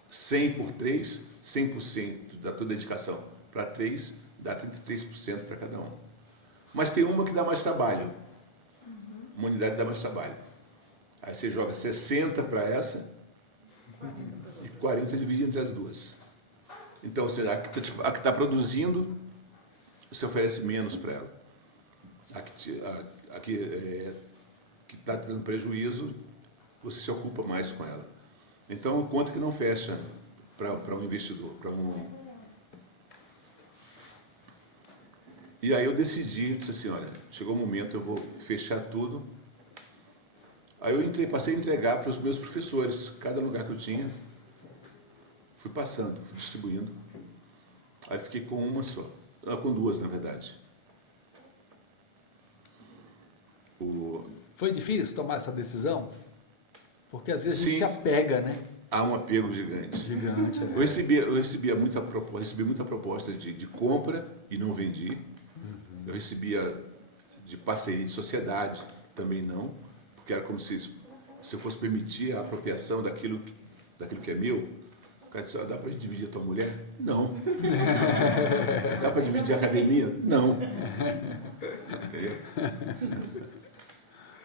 100 por 3, 100% da tua dedicação para 3, dá 33% para cada um. Mas tem uma que dá mais trabalho. Uma unidade dá mais trabalho. Aí você joga 60 para essa e 40 divide entre as duas. Então, ou seja, a que está produzindo, você oferece menos para ela. A que está dando prejuízo, você se ocupa mais com ela. Então, conta que não fecha para um investidor. E aí eu decidi, disse assim, olha, chegou o momento, eu vou fechar tudo Aí eu passei a entregar para os meus professores, cada lugar que eu tinha, fui passando, fui distribuindo. Aí fiquei com uma só, com duas, na verdade. Foi difícil tomar essa decisão? Porque às vezes a Sim. gente se apega, né? Há um apego gigante. Gigante. Eu recebi muita proposta de compra e não vendi. Eu recebia de parceria de sociedade, também não, porque era como se eu fosse permitir a apropriação daquilo que é meu. O cara disse, dá para dividir a tua mulher? Não. Dá para dividir a academia? Não. Entendeu?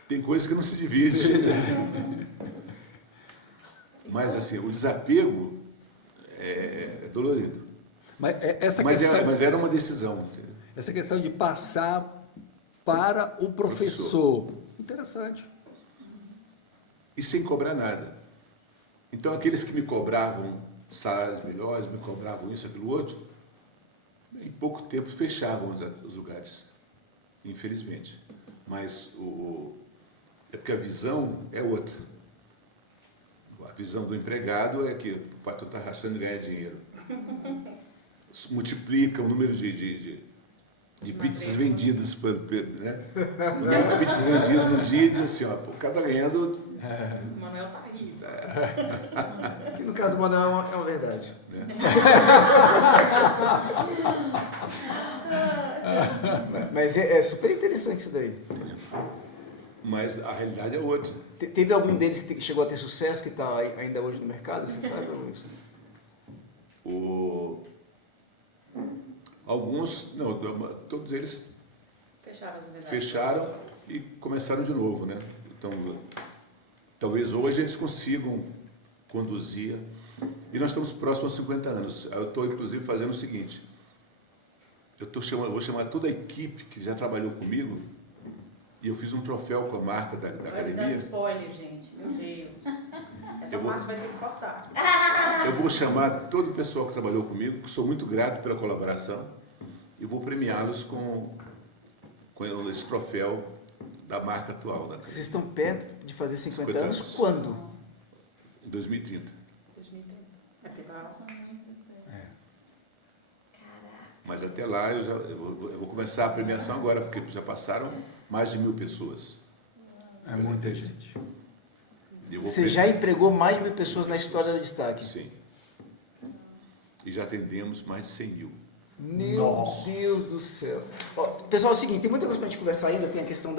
Tem coisas que não se divide. Mas assim, o desapego é dolorido. Mas era uma decisão. Entendeu? Essa questão de passar para o professor. Interessante. E sem cobrar nada. Então, aqueles que me cobravam salários melhores, me cobravam isso, aquilo, outro, em pouco tempo fechavam os lugares, infelizmente. Mas é porque a visão é outra. A visão do empregado é que o patrão está arrastando e ganha dinheiro. Multiplica o número de pizzas vendidas, né? O número de pizzas vendidas no dia e diz assim, ó, o cara está ganhando... O Manuel tá rindo. Que no caso do Manuel é uma verdade. Mas é super interessante isso daí. Mas a realidade é outra. Teve algum deles que chegou a ter sucesso, que está ainda hoje no mercado, você sabe, Luiz? Alguns, não, todos eles Fecharam as unidades. fecharam e começaram de novo, né? Então, talvez hoje eles consigam conduzir. E nós estamos próximos aos 50 anos. Eu estou, inclusive, fazendo o seguinte. Vou chamar toda a equipe que já trabalhou comigo e eu fiz um troféu com a marca da Vai academia. dar spoiler, gente. Meu Deus. Essa parte vai ter que cortar. Eu vou chamar todo o pessoal que trabalhou comigo, que sou muito grato pela colaboração, e vou premiá-los com esse troféu da marca atual. Vocês estão perto de fazer 50 anos. anos. Quando? Em 2030. 2030. É porque tá... Mas até lá eu vou começar a premiação agora, porque já passaram mais de 1.000 pessoas. É muita gente. E eu vou Você já empregou mais de 1.000 pessoas na história do Destaque? Sim. E já atendemos mais de 100.000. Meu Deus do céu. Ó, pessoal, é o seguinte, tem muita coisa pra gente conversar ainda, tem a questão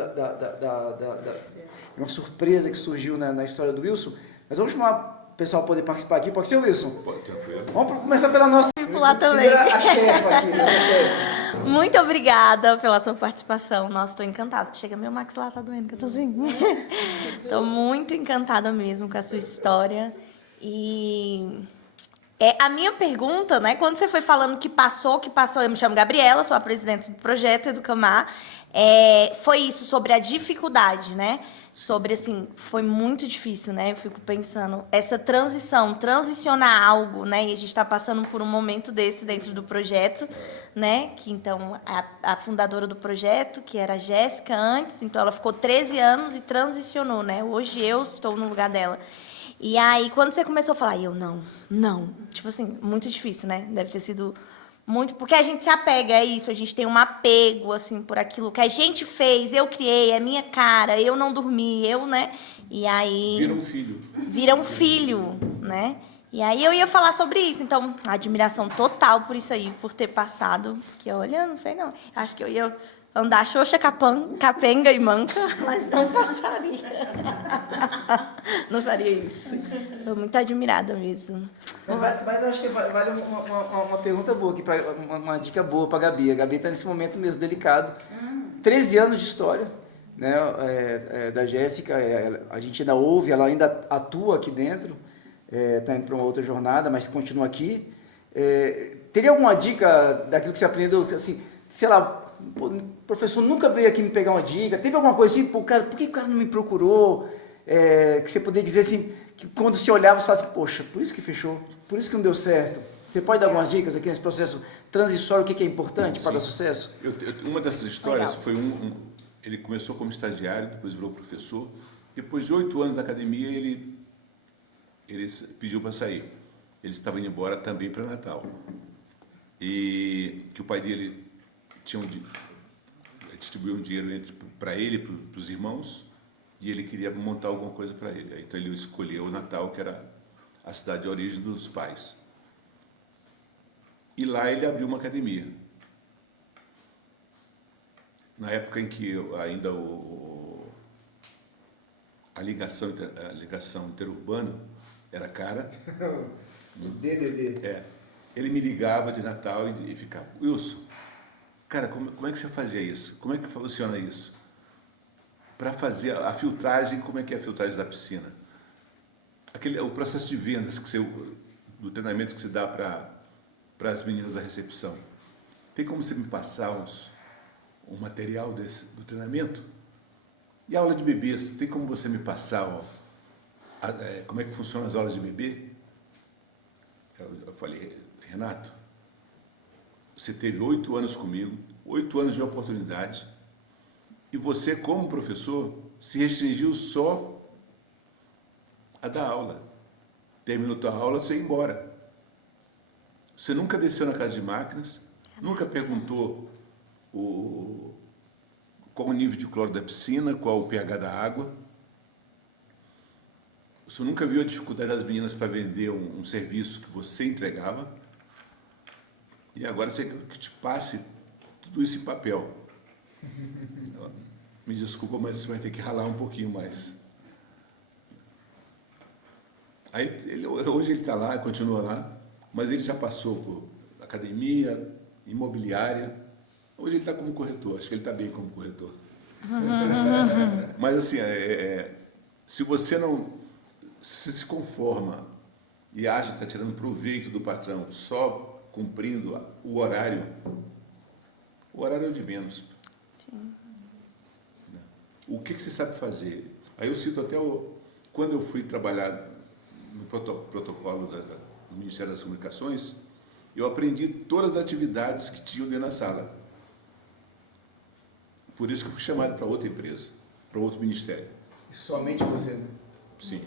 uma surpresa que surgiu na história do Wilson, mas vamos chamar o pessoal para poder participar aqui, pode ser, Wilson? Pode, tranquilo. Vamos começar pela nossa... Pular também. A chefa aqui, nossa chefe. Muito obrigada pela sua participação. Nossa, estou encantada. Chega, meu maxilar tá doendo, que eu tô assim. Estou muito encantada mesmo com a sua história. E a minha pergunta, né? Quando você foi falando que passou, eu me chamo Gabriela, sou a presidente do projeto Educamar. Foi isso, sobre a dificuldade, né? Sobre, assim, foi muito difícil, né? Eu fico pensando, essa transicionar algo, né? E a gente está passando por um momento desse dentro do projeto, né? Que, então, a fundadora do projeto, que era a Jéssica antes, então ela ficou 13 anos e transicionou, né? Hoje eu estou no lugar dela. E aí, quando você começou a falar, eu não. Tipo assim, muito difícil, né? Deve ter sido... muito, porque a gente se apega a isso, a gente tem um apego, assim, por aquilo que a gente fez, eu criei, é minha cara, eu não dormi, né? E aí... Vira um filho, né? E aí eu ia falar sobre isso, então, admiração total por isso aí, por ter passado, porque olha, não sei não, acho que eu ia andar xoxa, capenga e manca, mas não passaria. Não faria isso. Estou muito admirada mesmo. Mas acho que vale uma pergunta boa aqui, uma dica boa para a Gabi. A Gabi está nesse momento mesmo delicado. 13 anos de história, né, da Jéssica, a gente ainda ouve, ela ainda atua aqui dentro, está indo para uma outra jornada, mas continua aqui. Teria alguma dica daquilo que você aprendeu, assim, sei lá, o professor nunca veio aqui me pegar uma dica, teve alguma coisa assim, por que o cara não me procurou? Que você poderia dizer assim, que quando você olhava, você falava assim, poxa, por isso que fechou, por isso que não deu certo. Você pode dar algumas dicas aqui nesse processo transitório, o que é importante para dar sucesso? Uma dessas histórias foi ele começou como estagiário, depois virou professor, Depois de 8 anos na academia, ele pediu para sair. Ele estava indo embora também para Natal. E que o pai dele distribuiu um dinheiro para ele, para os irmãos, e ele queria montar alguma coisa para ele. Então ele escolheu o Natal, que era a cidade de origem dos pais. E lá ele abriu uma academia. Na época em que ainda a ligação interurbana era cara. DDD. Ele me ligava de Natal e ficava, Wilson, cara, como é que você fazia isso? Como é que funciona isso? Para fazer a filtragem, como é que é a filtragem da piscina? O processo de vendas do treinamento que você dá para as meninas da recepção. Tem como você me passar um material do treinamento? E a aula de bebês, tem como você me passar como é que funcionam as aulas de bebê? Eu falei, Renato, você teve 8 anos comigo, 8 anos de oportunidade, e você, como professor, se restringiu só a dar aula. Terminou a aula, você ia embora. Você nunca desceu na casa de máquinas, nunca perguntou qual o nível de cloro da piscina, qual o pH da água. Você nunca viu a dificuldade das meninas para vender um serviço que você entregava. E agora você quer que te passe tudo isso em papel. Me desculpa, mas você vai ter que ralar um pouquinho mais. Aí hoje ele está lá, continua lá, mas ele já passou por academia, imobiliária. Hoje ele está como corretor, acho que ele está bem como corretor. Mas assim, se você não se conforma e acha que está tirando proveito do patrão só cumprindo o horário é o de menos. Sim. O que você sabe fazer? Aí eu cito até quando eu fui trabalhar no protocolo do Ministério das Comunicações, eu aprendi todas as atividades que tinham dentro da sala. Por isso que eu fui chamado para outra empresa, para outro ministério. E somente você? Sim.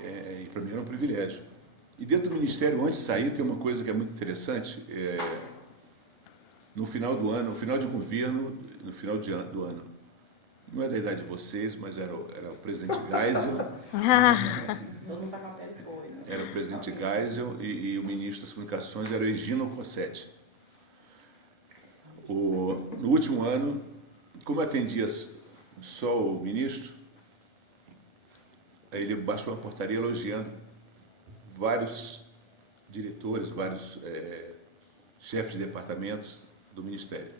E para mim era um privilégio. E dentro do ministério, antes de sair, tem uma coisa que é muito interessante. No final do ano, no final de governo, no final do ano, não é da idade de vocês, mas era o presidente Geisel. Todo mundo tá com a pele boa, né? Era o presidente Geisel e o ministro das Comunicações era o Egino Cossetti. No último ano, como eu atendia só o ministro, aí ele baixou a portaria elogiando vários diretores, vários chefes de departamentos do Ministério.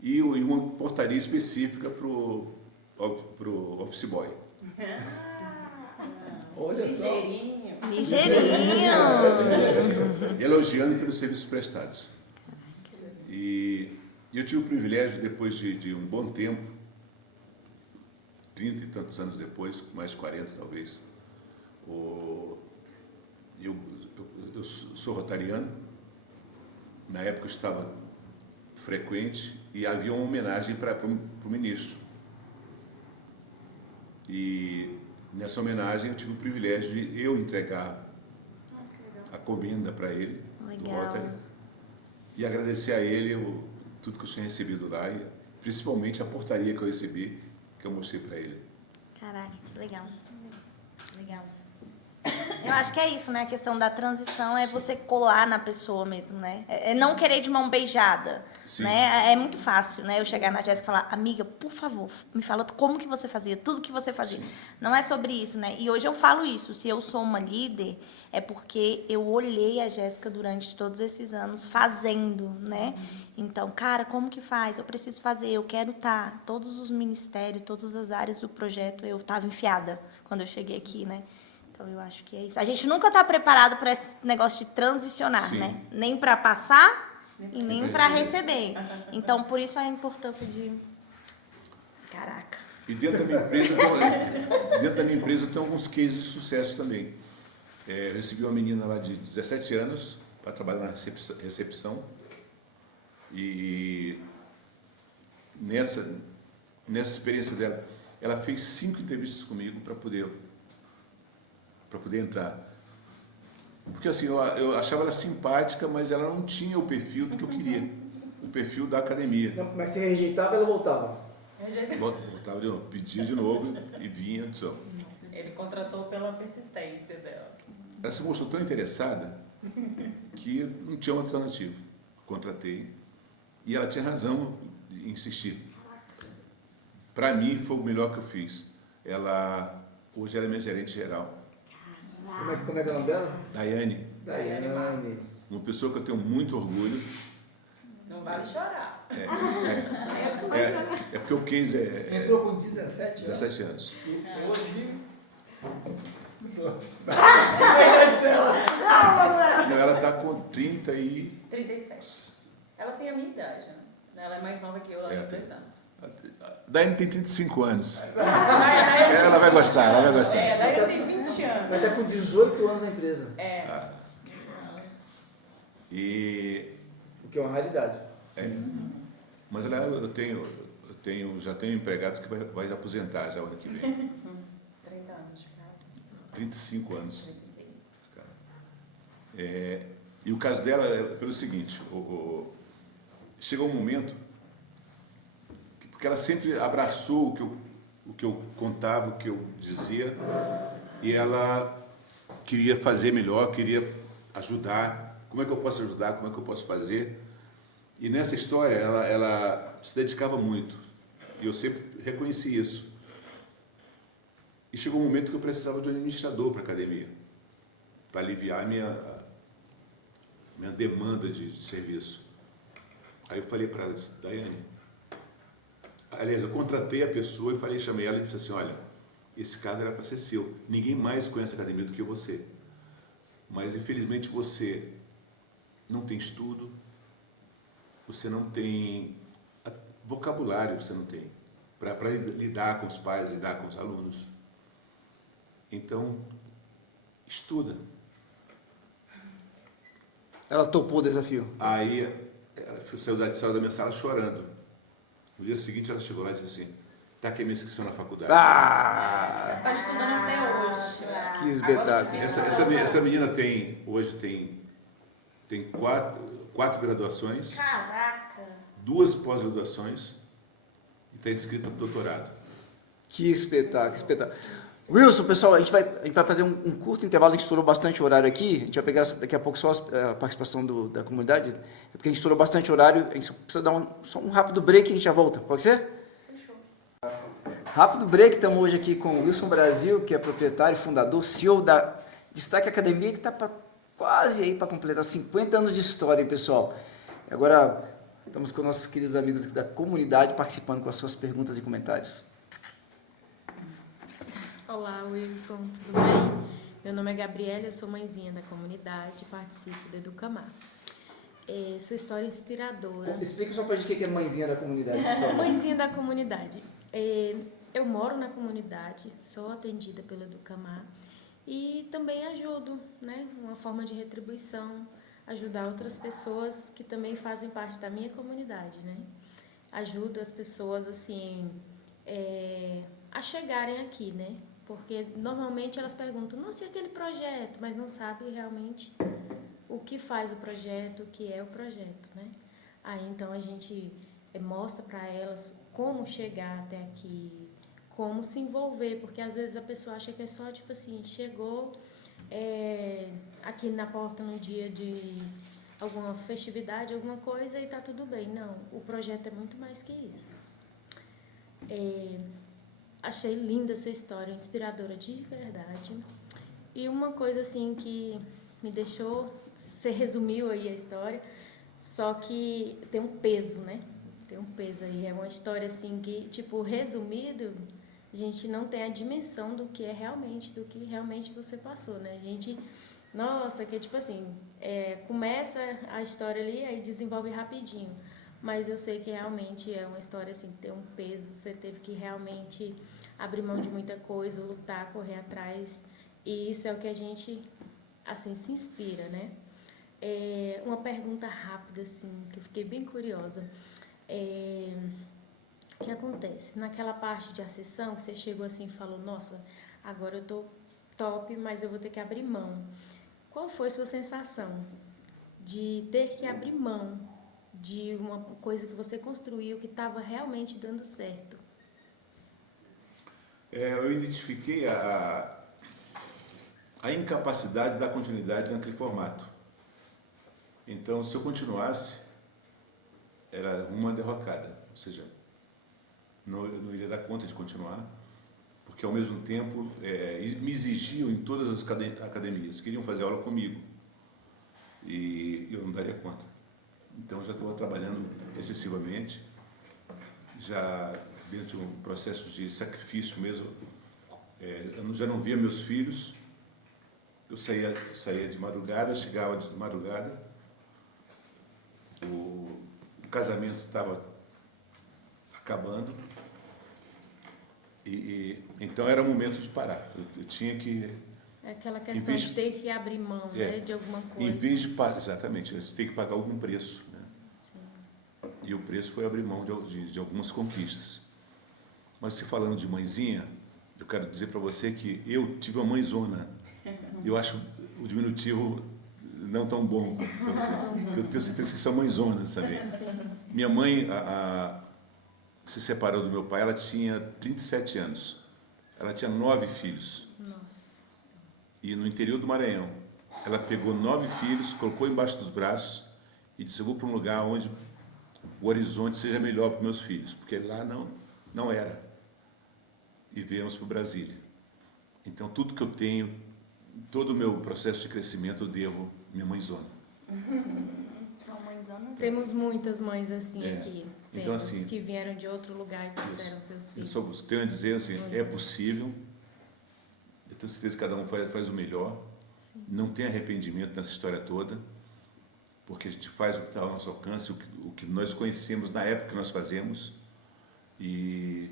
E uma portaria específica para o office boy. Olha só. Ligeirinho. Ligeirinho. Elogiando pelos serviços prestados. E eu tive o privilégio, depois de um bom tempo, 30 e tantos anos depois, mais de 40 talvez, eu sou rotariano, na época eu estava frequente e havia uma homenagem para o ministro. E nessa homenagem eu tive o privilégio de eu entregar a comenda para ele, do Rotary, e agradecer a ele tudo que eu tinha recebido lá, e principalmente a portaria que eu recebi, que eu mostrei para ele. Caraca, que legal. Legal. Eu acho que é isso, né? A questão da transição é você colar na pessoa mesmo, né? É não querer de mão beijada, Sim. né? É muito fácil, né? Eu chegar na Jéssica e falar, amiga, por favor, me fala como que você fazia, tudo que você fazia. Sim. Não é sobre isso, né? E hoje eu falo isso, se eu sou uma líder, é porque eu olhei a Jéssica durante todos esses anos fazendo, né? Então, cara, como que faz? Eu preciso fazer, eu quero estar. Todos os ministérios, todas as áreas do projeto, eu estava enfiada quando eu cheguei aqui, né? Então, eu acho que é isso. A gente nunca está preparado para esse negócio de transicionar, Sim. né? Nem para passar e nem para para receber. receber. Então, por isso a importância de... Caraca. E dentro da minha empresa tem alguns cases de sucesso também. Eu recebi uma menina lá de 17 anos para trabalhar na recepção. E nessa experiência dela, ela fez 5 entrevistas comigo para poder entrar. Porque assim, eu achava ela simpática, mas ela não tinha o perfil do que eu queria, o perfil da academia. Não, mas se rejeitava, ela voltava. Voltava de novo, pedia de novo e vinha. Só. Ele contratou pela persistência dela. Ela se mostrou tão interessada que não tinha uma alternativa. Contratei e ela tinha razão em insistir. Para mim, foi o melhor que eu fiz. Hoje ela é minha gerente geral. Como é que é o nome dela? Daiane, Daiane. uma pessoa que eu tenho muito orgulho. Não vale chorar. É porque o case é Entrou com 17 anos. 17 anos. E hoje... Não, ela está com 30 e... 37. Ela tem a minha idade, né? Ela é mais nova que eu, ela tem 2 anos. Daiane tem 35 anos. Daí Ela vai gostar, ela vai gostar. daí eu tenho 20 anos. Vai estar com 18 anos na empresa. E... O que é uma raridade. Mas já tenho empregados que vai aposentar já ano que vem. 30 anos de cara. 35 anos. 36. E o caso dela é pelo seguinte, chegou um momento, porque ela sempre abraçou o que eu contava, o que eu dizia, e ela queria fazer melhor, queria ajudar. Como é que eu posso ajudar? Como é que eu posso fazer? E nessa história ela se dedicava muito, e eu sempre reconheci isso. E chegou um momento que eu precisava de um administrador para a academia, para aliviar a minha demanda de serviço. Aí eu falei para ela, disse, Daiane, aliás, eu contratei a pessoa e chamei ela e disse assim, olha, esse cargo era para ser seu, ninguém mais conhece a academia do que você, mas infelizmente você não tem estudo, você não tem vocabulário, você não tem, para lidar com os pais, lidar com os alunos. Então, estuda. Ela topou o desafio. Aí, ela saiu da minha sala chorando. No dia seguinte, ela chegou lá e disse assim, está aqui a minha inscrição na faculdade. Está estudando até hoje. Que espetáculo. Essa menina hoje tem quatro graduações. Caraca! 2 pós-graduações e está inscrita no doutorado. Que espetáculo, que espetáculo. Wilson, pessoal, a gente vai fazer um curto intervalo, a gente estourou bastante o horário aqui, a gente vai pegar daqui a pouco só a participação da comunidade, porque a gente estourou bastante o horário, a gente precisa dar só um rápido break e a gente já volta, pode ser? Fechou. Rápido break, estamos hoje aqui com o Wilson Brasil, que é proprietário, fundador, CEO da Destaque Academia, que está quase aí para completar 50 anos de história, hein, pessoal? E agora estamos com nossos queridos amigos aqui da comunidade participando com as suas perguntas e comentários. Olá, Wilson, tudo bem? Meu nome é Gabriela, eu sou mãezinha da comunidade, participo do Educamar. Sua história é inspiradora. Explica só pra gente o que é mãezinha da comunidade. por favor. Mãezinha da comunidade. Eu moro na comunidade, sou atendida pelo Educamar e também ajudo, né? Uma forma de retribuição, ajudar outras pessoas que também fazem parte da minha comunidade, né? Ajudo as pessoas, assim, a chegarem aqui, né? Porque normalmente elas perguntam, nossa, e aquele projeto? Mas não sabem realmente o que faz o projeto, o que é o projeto, né? Aí então a gente mostra para elas como chegar até aqui, como se envolver, porque às vezes a pessoa acha que é só, tipo assim, chegou aqui na porta no dia de alguma festividade, alguma coisa e tá tudo bem. Não, o projeto é muito mais que isso. Achei linda a sua história, inspiradora de verdade. E uma coisa assim que me deixou, você resumiu aí a história, só que tem um peso, né? Tem um peso aí, é uma história assim que, tipo, resumido, a gente não tem a dimensão do que realmente você passou, né? A gente, nossa, que tipo assim, começa a história ali, aí desenvolve rapidinho. Mas eu sei que realmente é uma história assim, que tem um peso, você teve que realmente abrir mão de muita coisa, lutar, correr atrás, e isso é o que a gente, assim, se inspira, né? Uma pergunta rápida, assim, que eu fiquei bem curiosa. O que acontece? Naquela parte de acessão, que você chegou assim e falou, nossa, agora eu tô top, mas eu vou ter que abrir mão. Qual foi a sua sensação de ter que abrir mão de uma coisa que você construiu que estava realmente dando certo? Eu identifiquei a incapacidade de dar continuidade naquele formato. Então, se eu continuasse, era uma derrocada, ou seja, eu não iria dar conta de continuar, porque ao mesmo tempo me exigiam em todas as academias, queriam fazer aula comigo, e eu não daria conta. Então, eu já estava trabalhando excessivamente, já dentro de um processo de sacrifício mesmo. Eu já não via meus filhos, eu saía de madrugada, chegava de madrugada, o casamento estava acabando, então era o momento de parar. Eu tinha que... É aquela questão de ter que abrir mão, né, de alguma coisa. Em vez de parar, exatamente, eu tenho que pagar algum preço. Né? Sim. E o preço foi abrir mão de algumas conquistas. Mas se falando de mãezinha, eu quero dizer para você que eu tive uma mãezona. Eu acho o diminutivo não tão bom. Eu tenho certeza que vocês são mãezonas também. Minha mãe se separou do meu pai, ela tinha 37 anos. Ela tinha 9 filhos. Nossa. E no interior do Maranhão, ela pegou 9 filhos, colocou embaixo dos braços e disse, eu vou para um lugar onde o horizonte seja melhor para meus filhos, porque lá não era. E viemos para Brasília. Então, tudo que eu tenho, todo o meu processo de crescimento, eu devo minha mãezona. Temos muitas mães assim aqui. Temos então, assim, que vieram de outro lugar e trouxeram seus filhos. Eu só tenho a dizer assim, é possível. Eu tenho certeza que cada um faz o melhor. Sim. Não tem arrependimento nessa história toda, porque a gente faz o que está ao nosso alcance, o que nós conhecemos na época que nós fazemos, e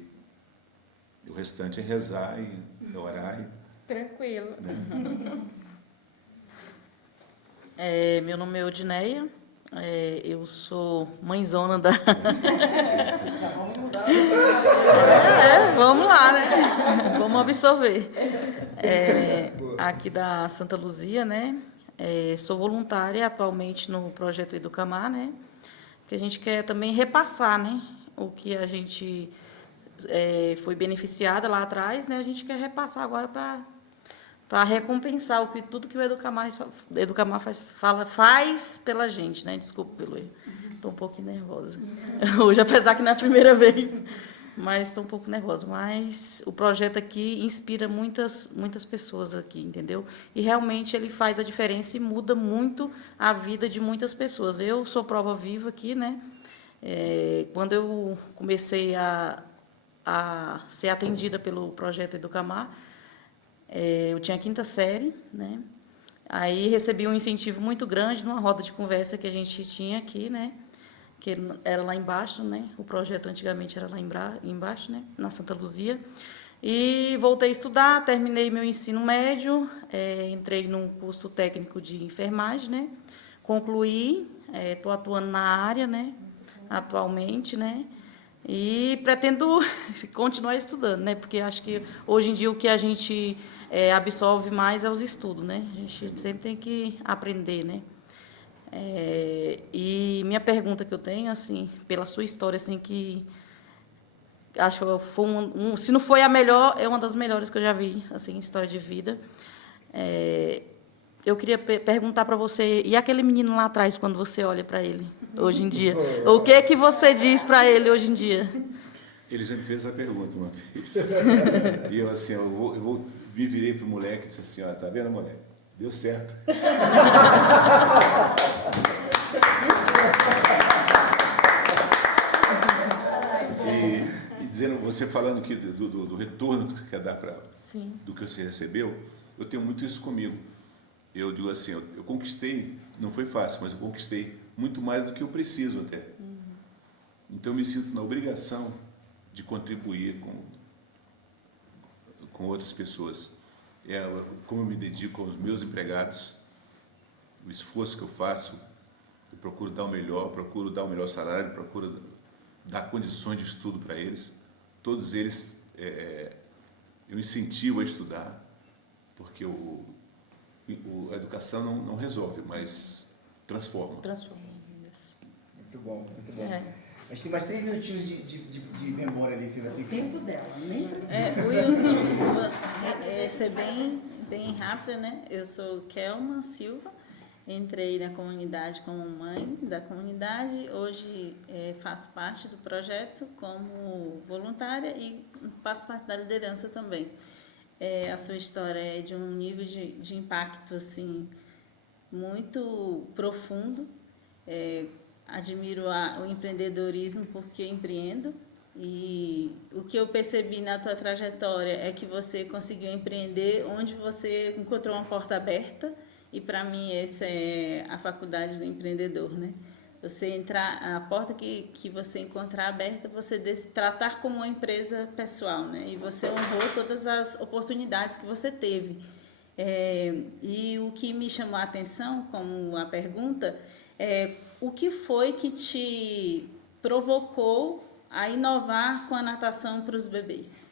o restante é rezar e orar. Tranquilo. Né? Meu nome é Odineia, eu sou mãezona da... Vamos lá, né? Vamos absorver. Aqui da Santa Luzia, né? Sou voluntária atualmente no projeto Educamar, né? Que a gente quer também repassar, né? O que a gente foi beneficiada lá atrás, né? A gente quer repassar agora para recompensar tudo que o Educamar faz pela gente, né? Desculpa pelo erro. Estou um pouquinho nervosa. Hoje, apesar que não é a primeira vez, mas estou um pouco nervosa. Mas o projeto aqui inspira muitas pessoas aqui, entendeu? E realmente ele faz a diferença e muda muito a vida de muitas pessoas. Eu sou prova viva aqui, né? Quando eu comecei a ser atendida pelo projeto Educamar, eu tinha a 5ª série, né? Aí recebi um incentivo muito grande numa roda de conversa que a gente tinha aqui, né? Que era lá embaixo, né? O projeto antigamente era lá embaixo, né? Na Santa Luzia. E voltei a estudar, terminei meu ensino médio, entrei num curso técnico de enfermagem, né? Concluí, estou atuando na área, né? Atualmente, né? E pretendo continuar estudando, né? Porque acho que hoje em dia o que a gente absorve mais é os estudos, né? A gente sempre tem que aprender, né? E minha pergunta que eu tenho, assim, pela sua história, assim, que acho que foi se não foi a melhor, é uma das melhores que eu já vi, assim, história de vida. Eu queria perguntar para você, e aquele menino lá atrás, quando você olha para ele, hoje em dia, o que você diz para ele hoje em dia? Ele já me fez essa pergunta uma vez. E eu, assim, me virei para o moleque e disse assim, ó, tá vendo, moleque? Deu certo. E dizendo, você falando que do retorno que você quer dar do que você recebeu, eu tenho muito isso comigo. Eu digo assim, eu conquistei, não foi fácil, mas eu conquistei muito mais do que eu preciso até. Então eu me sinto na obrigação de contribuir com outras pessoas. Como eu me dedico aos meus empregados, o esforço que eu faço, eu procuro dar o melhor salário, procuro dar condições de estudo para eles. Todos eles eu incentivo a estudar, porque a educação não resolve, mas transforma. Transforma isso. Muito bom, muito bom. É. A gente tem mais 3 minutinhos de memória ali, Fernanda. Tempo dela, nem precisa. Wilson, vou ser bem rápida, né? Eu sou Kelma Silva, entrei na comunidade como mãe da comunidade, hoje faço parte do projeto como voluntária e faço parte da liderança também. A sua história é de um nível de impacto assim, muito profundo. Admiro o empreendedorismo porque empreendo, e o que eu percebi na tua trajetória é que você conseguiu empreender onde você encontrou uma porta aberta, e para mim essa é a faculdade do empreendedor, né? Você entrar, a porta que você encontrar aberta, você tratar como uma empresa pessoal, né? E você honrou todas as oportunidades que você teve. E o que me chamou a atenção, como a pergunta, o que foi que te provocou a inovar com a natação para os bebês?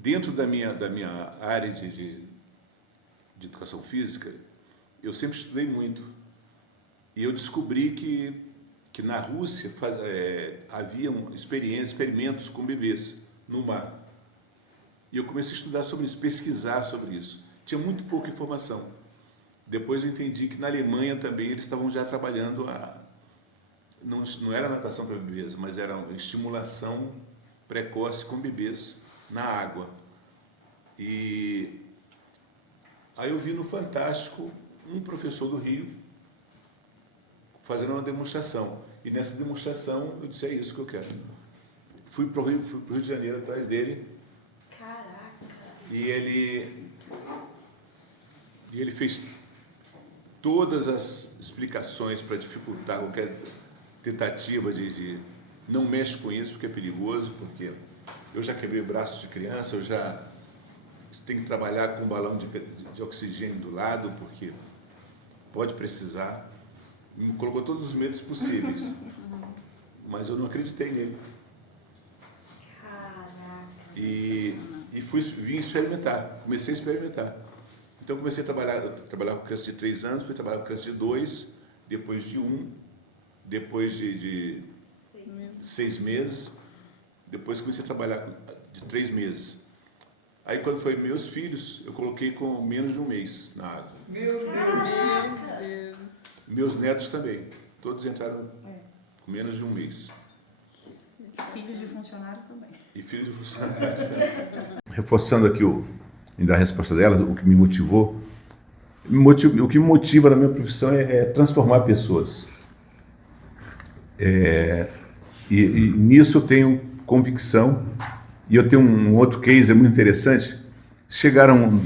Dentro da minha área de educação física, eu sempre estudei muito. E eu descobri que na Rússia havia experimentos com bebês no mar. E eu comecei a estudar sobre isso, pesquisar sobre isso. Tinha muito pouca informação. Depois eu entendi que na Alemanha também eles estavam já trabalhando não era natação para bebês, mas era estimulação precoce com bebês na água. E aí eu vi no Fantástico um professor do Rio fazendo uma demonstração. E nessa demonstração eu disse, é isso que eu quero. Fui para o Rio de Janeiro atrás dele. Caraca! E ele fez todas as explicações para dificultar qualquer tentativa de não mexe com isso, porque é perigoso, porque eu já quebrei o braço de criança, eu já tenho que trabalhar com um balão de oxigênio do lado, porque pode precisar. Me colocou todos os medos possíveis, mas eu não acreditei nele. Caraca! E vim experimentar, comecei a experimentar. Então, comecei a trabalhar com criança de 3 anos, fui trabalhar com criança de 2, depois de 1, depois de 6 meses, depois comecei a trabalhar de 3 meses. Aí, quando foi meus filhos, eu coloquei com menos de 1 mês na água. Meu Deus! Meu Deus. Meus netos também, todos entraram com menos de 1 mês. Filho de funcionário também. E filhos de funcionários também. Reforçando aqui ainda a resposta dela, o que me motivou. O que me motiva na minha profissão é transformar pessoas. E nisso eu tenho convicção. E eu tenho um outro case muito interessante. Chegaram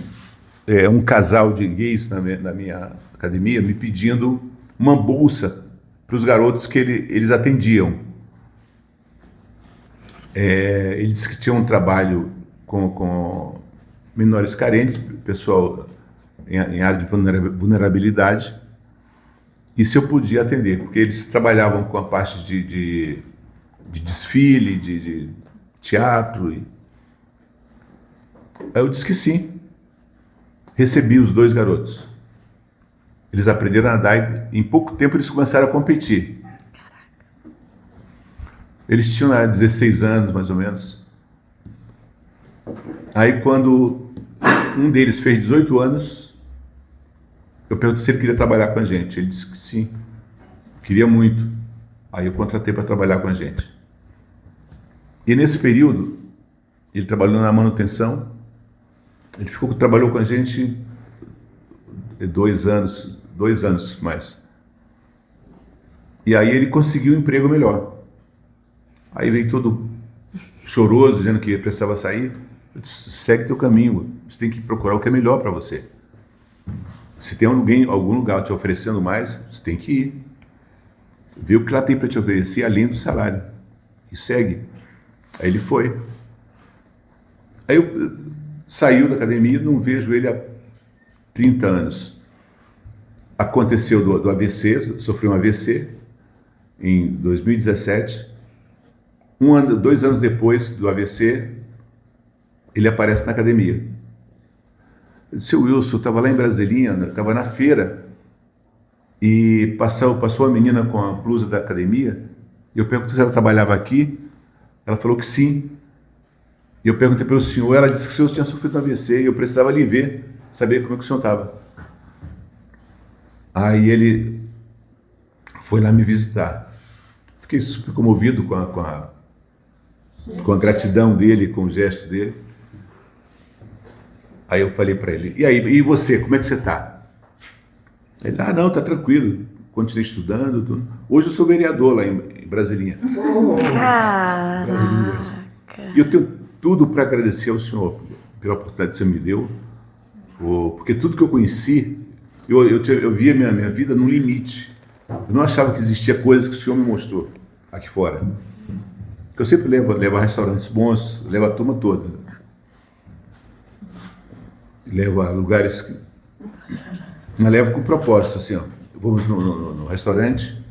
um casal de gays na minha academia me pedindo uma bolsa para os garotos que eles atendiam. Ele disse que tinha um trabalho com menores carentes, pessoal em área de vulnerabilidade, e se eu podia atender, porque eles trabalhavam com a parte de desfile, de teatro. Aí eu disse que sim. Recebi os 2 garotos. Eles aprenderam a nadar e em pouco tempo eles começaram a competir. Eles tinham 16 anos, mais ou menos. Aí, quando um deles fez 18 anos, eu perguntei se ele queria trabalhar com a gente. Ele disse que sim, queria muito. Aí eu contratei para trabalhar com a gente. E nesse período, ele trabalhou na manutenção. Ele trabalhou com a gente 2 anos mais. E aí ele conseguiu um emprego melhor. Aí veio todo choroso, dizendo que precisava sair. Eu disse, segue teu caminho, você tem que procurar o que é melhor para você. Se tem algum lugar te oferecendo mais, você tem que ir. Vê o que ela tem para te oferecer além do salário. E segue. Aí ele foi. Aí saiu da academia, não vejo ele há 30 anos. aconteceu do AVC, sofri um AVC em 2017. 2 anos depois do AVC, ele aparece na academia. Eu disse: Wilson, eu estava lá em Brasilinha, estava na feira, e passou uma menina com a blusa da academia, e eu perguntei se ela trabalhava aqui, ela falou que sim. E eu perguntei para o senhor, ela disse que o senhor tinha sofrido um AVC, e eu precisava lhe ver, saber como é que o senhor estava. Aí ele foi lá me visitar. Fiquei super comovido com a gratidão dele, com o gesto dele. Aí eu falei para ele: e aí, e você, como é que você está? Ele: não, está tranquilo, continuei estudando. Tudo. Hoje eu sou vereador lá em Brasilinha. Brasilinha. E eu tenho tudo para agradecer ao senhor pela oportunidade que você me deu, porque tudo que eu conheci, eu via minha vida no limite. Eu não achava que existia coisas que o senhor me mostrou aqui fora. Eu sempre levo a restaurantes bons, levo a turma toda. Levo a lugares... Mas levo com propósito, assim, ó. Vamos no restaurante,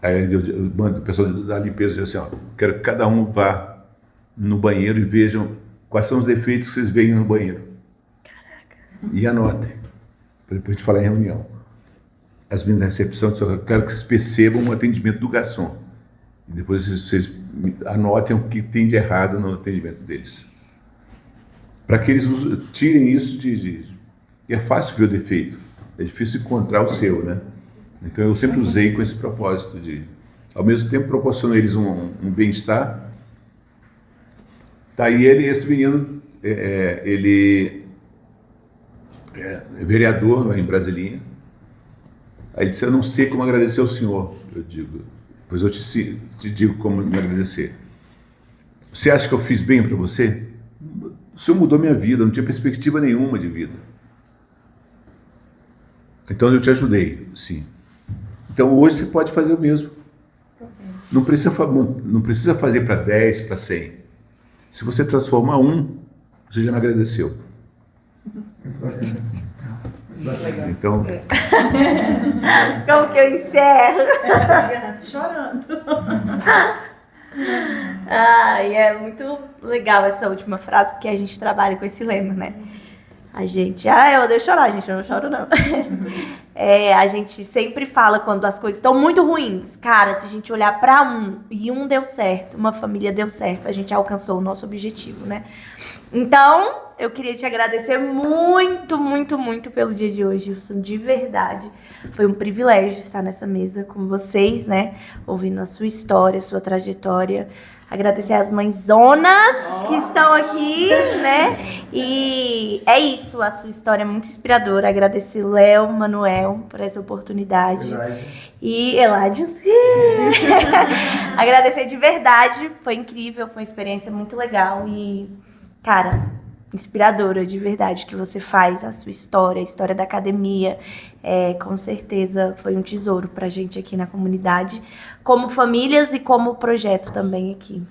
aí eu mando o pessoal da limpeza dizer assim, ó: quero que cada um vá no banheiro e vejam quais são os defeitos que vocês veem no banheiro. Caraca. E anotem, para depois de falar em reunião. As meninas da recepção disseram: eu quero que vocês percebam o atendimento do garçom. E depois vocês anotem o que tem de errado no atendimento deles. Para que eles tirem isso de... E é fácil ver o defeito, é difícil encontrar o seu, né? Então eu sempre usei com esse propósito de, ao mesmo tempo, proporcionar a eles um bem-estar. Tá aí esse menino, ele é vereador lá em Brasilinha. Aí ele disse: eu não sei como agradecer ao senhor. Eu digo: pois eu te digo como me agradecer. Você acha que eu fiz bem para você? O senhor mudou minha vida, eu não tinha perspectiva nenhuma de vida. Então eu te ajudei, sim. Então hoje você pode fazer o mesmo. Não precisa fazer para 10, para 100. Se você transformar um, você já me agradeceu. Então... Como que eu encerro? Chorando. E é muito legal essa última frase, porque a gente trabalha com esse lema, né? A gente... eu odeio chorar, gente, eu não choro, não. A gente sempre fala quando as coisas estão muito ruins. Cara, se a gente olhar para e um deu certo, uma família deu certo, a gente alcançou o nosso objetivo, né? Então, eu queria te agradecer muito, muito, muito pelo dia de hoje, Wilson, de verdade. Foi um privilégio estar nessa mesa com vocês, né? Ouvindo a sua história, a sua trajetória. Agradecer às mãezonas que estão aqui, né? E é isso, a sua história é muito inspiradora. Agradecer Léo, Manuel, por essa oportunidade. E Eládio. Agradecer de verdade, foi incrível, foi uma experiência muito legal e, cara, inspiradora de verdade que você faz, a sua história, a história da academia. Com certeza foi um tesouro pra gente aqui na comunidade, como famílias e como projeto também aqui.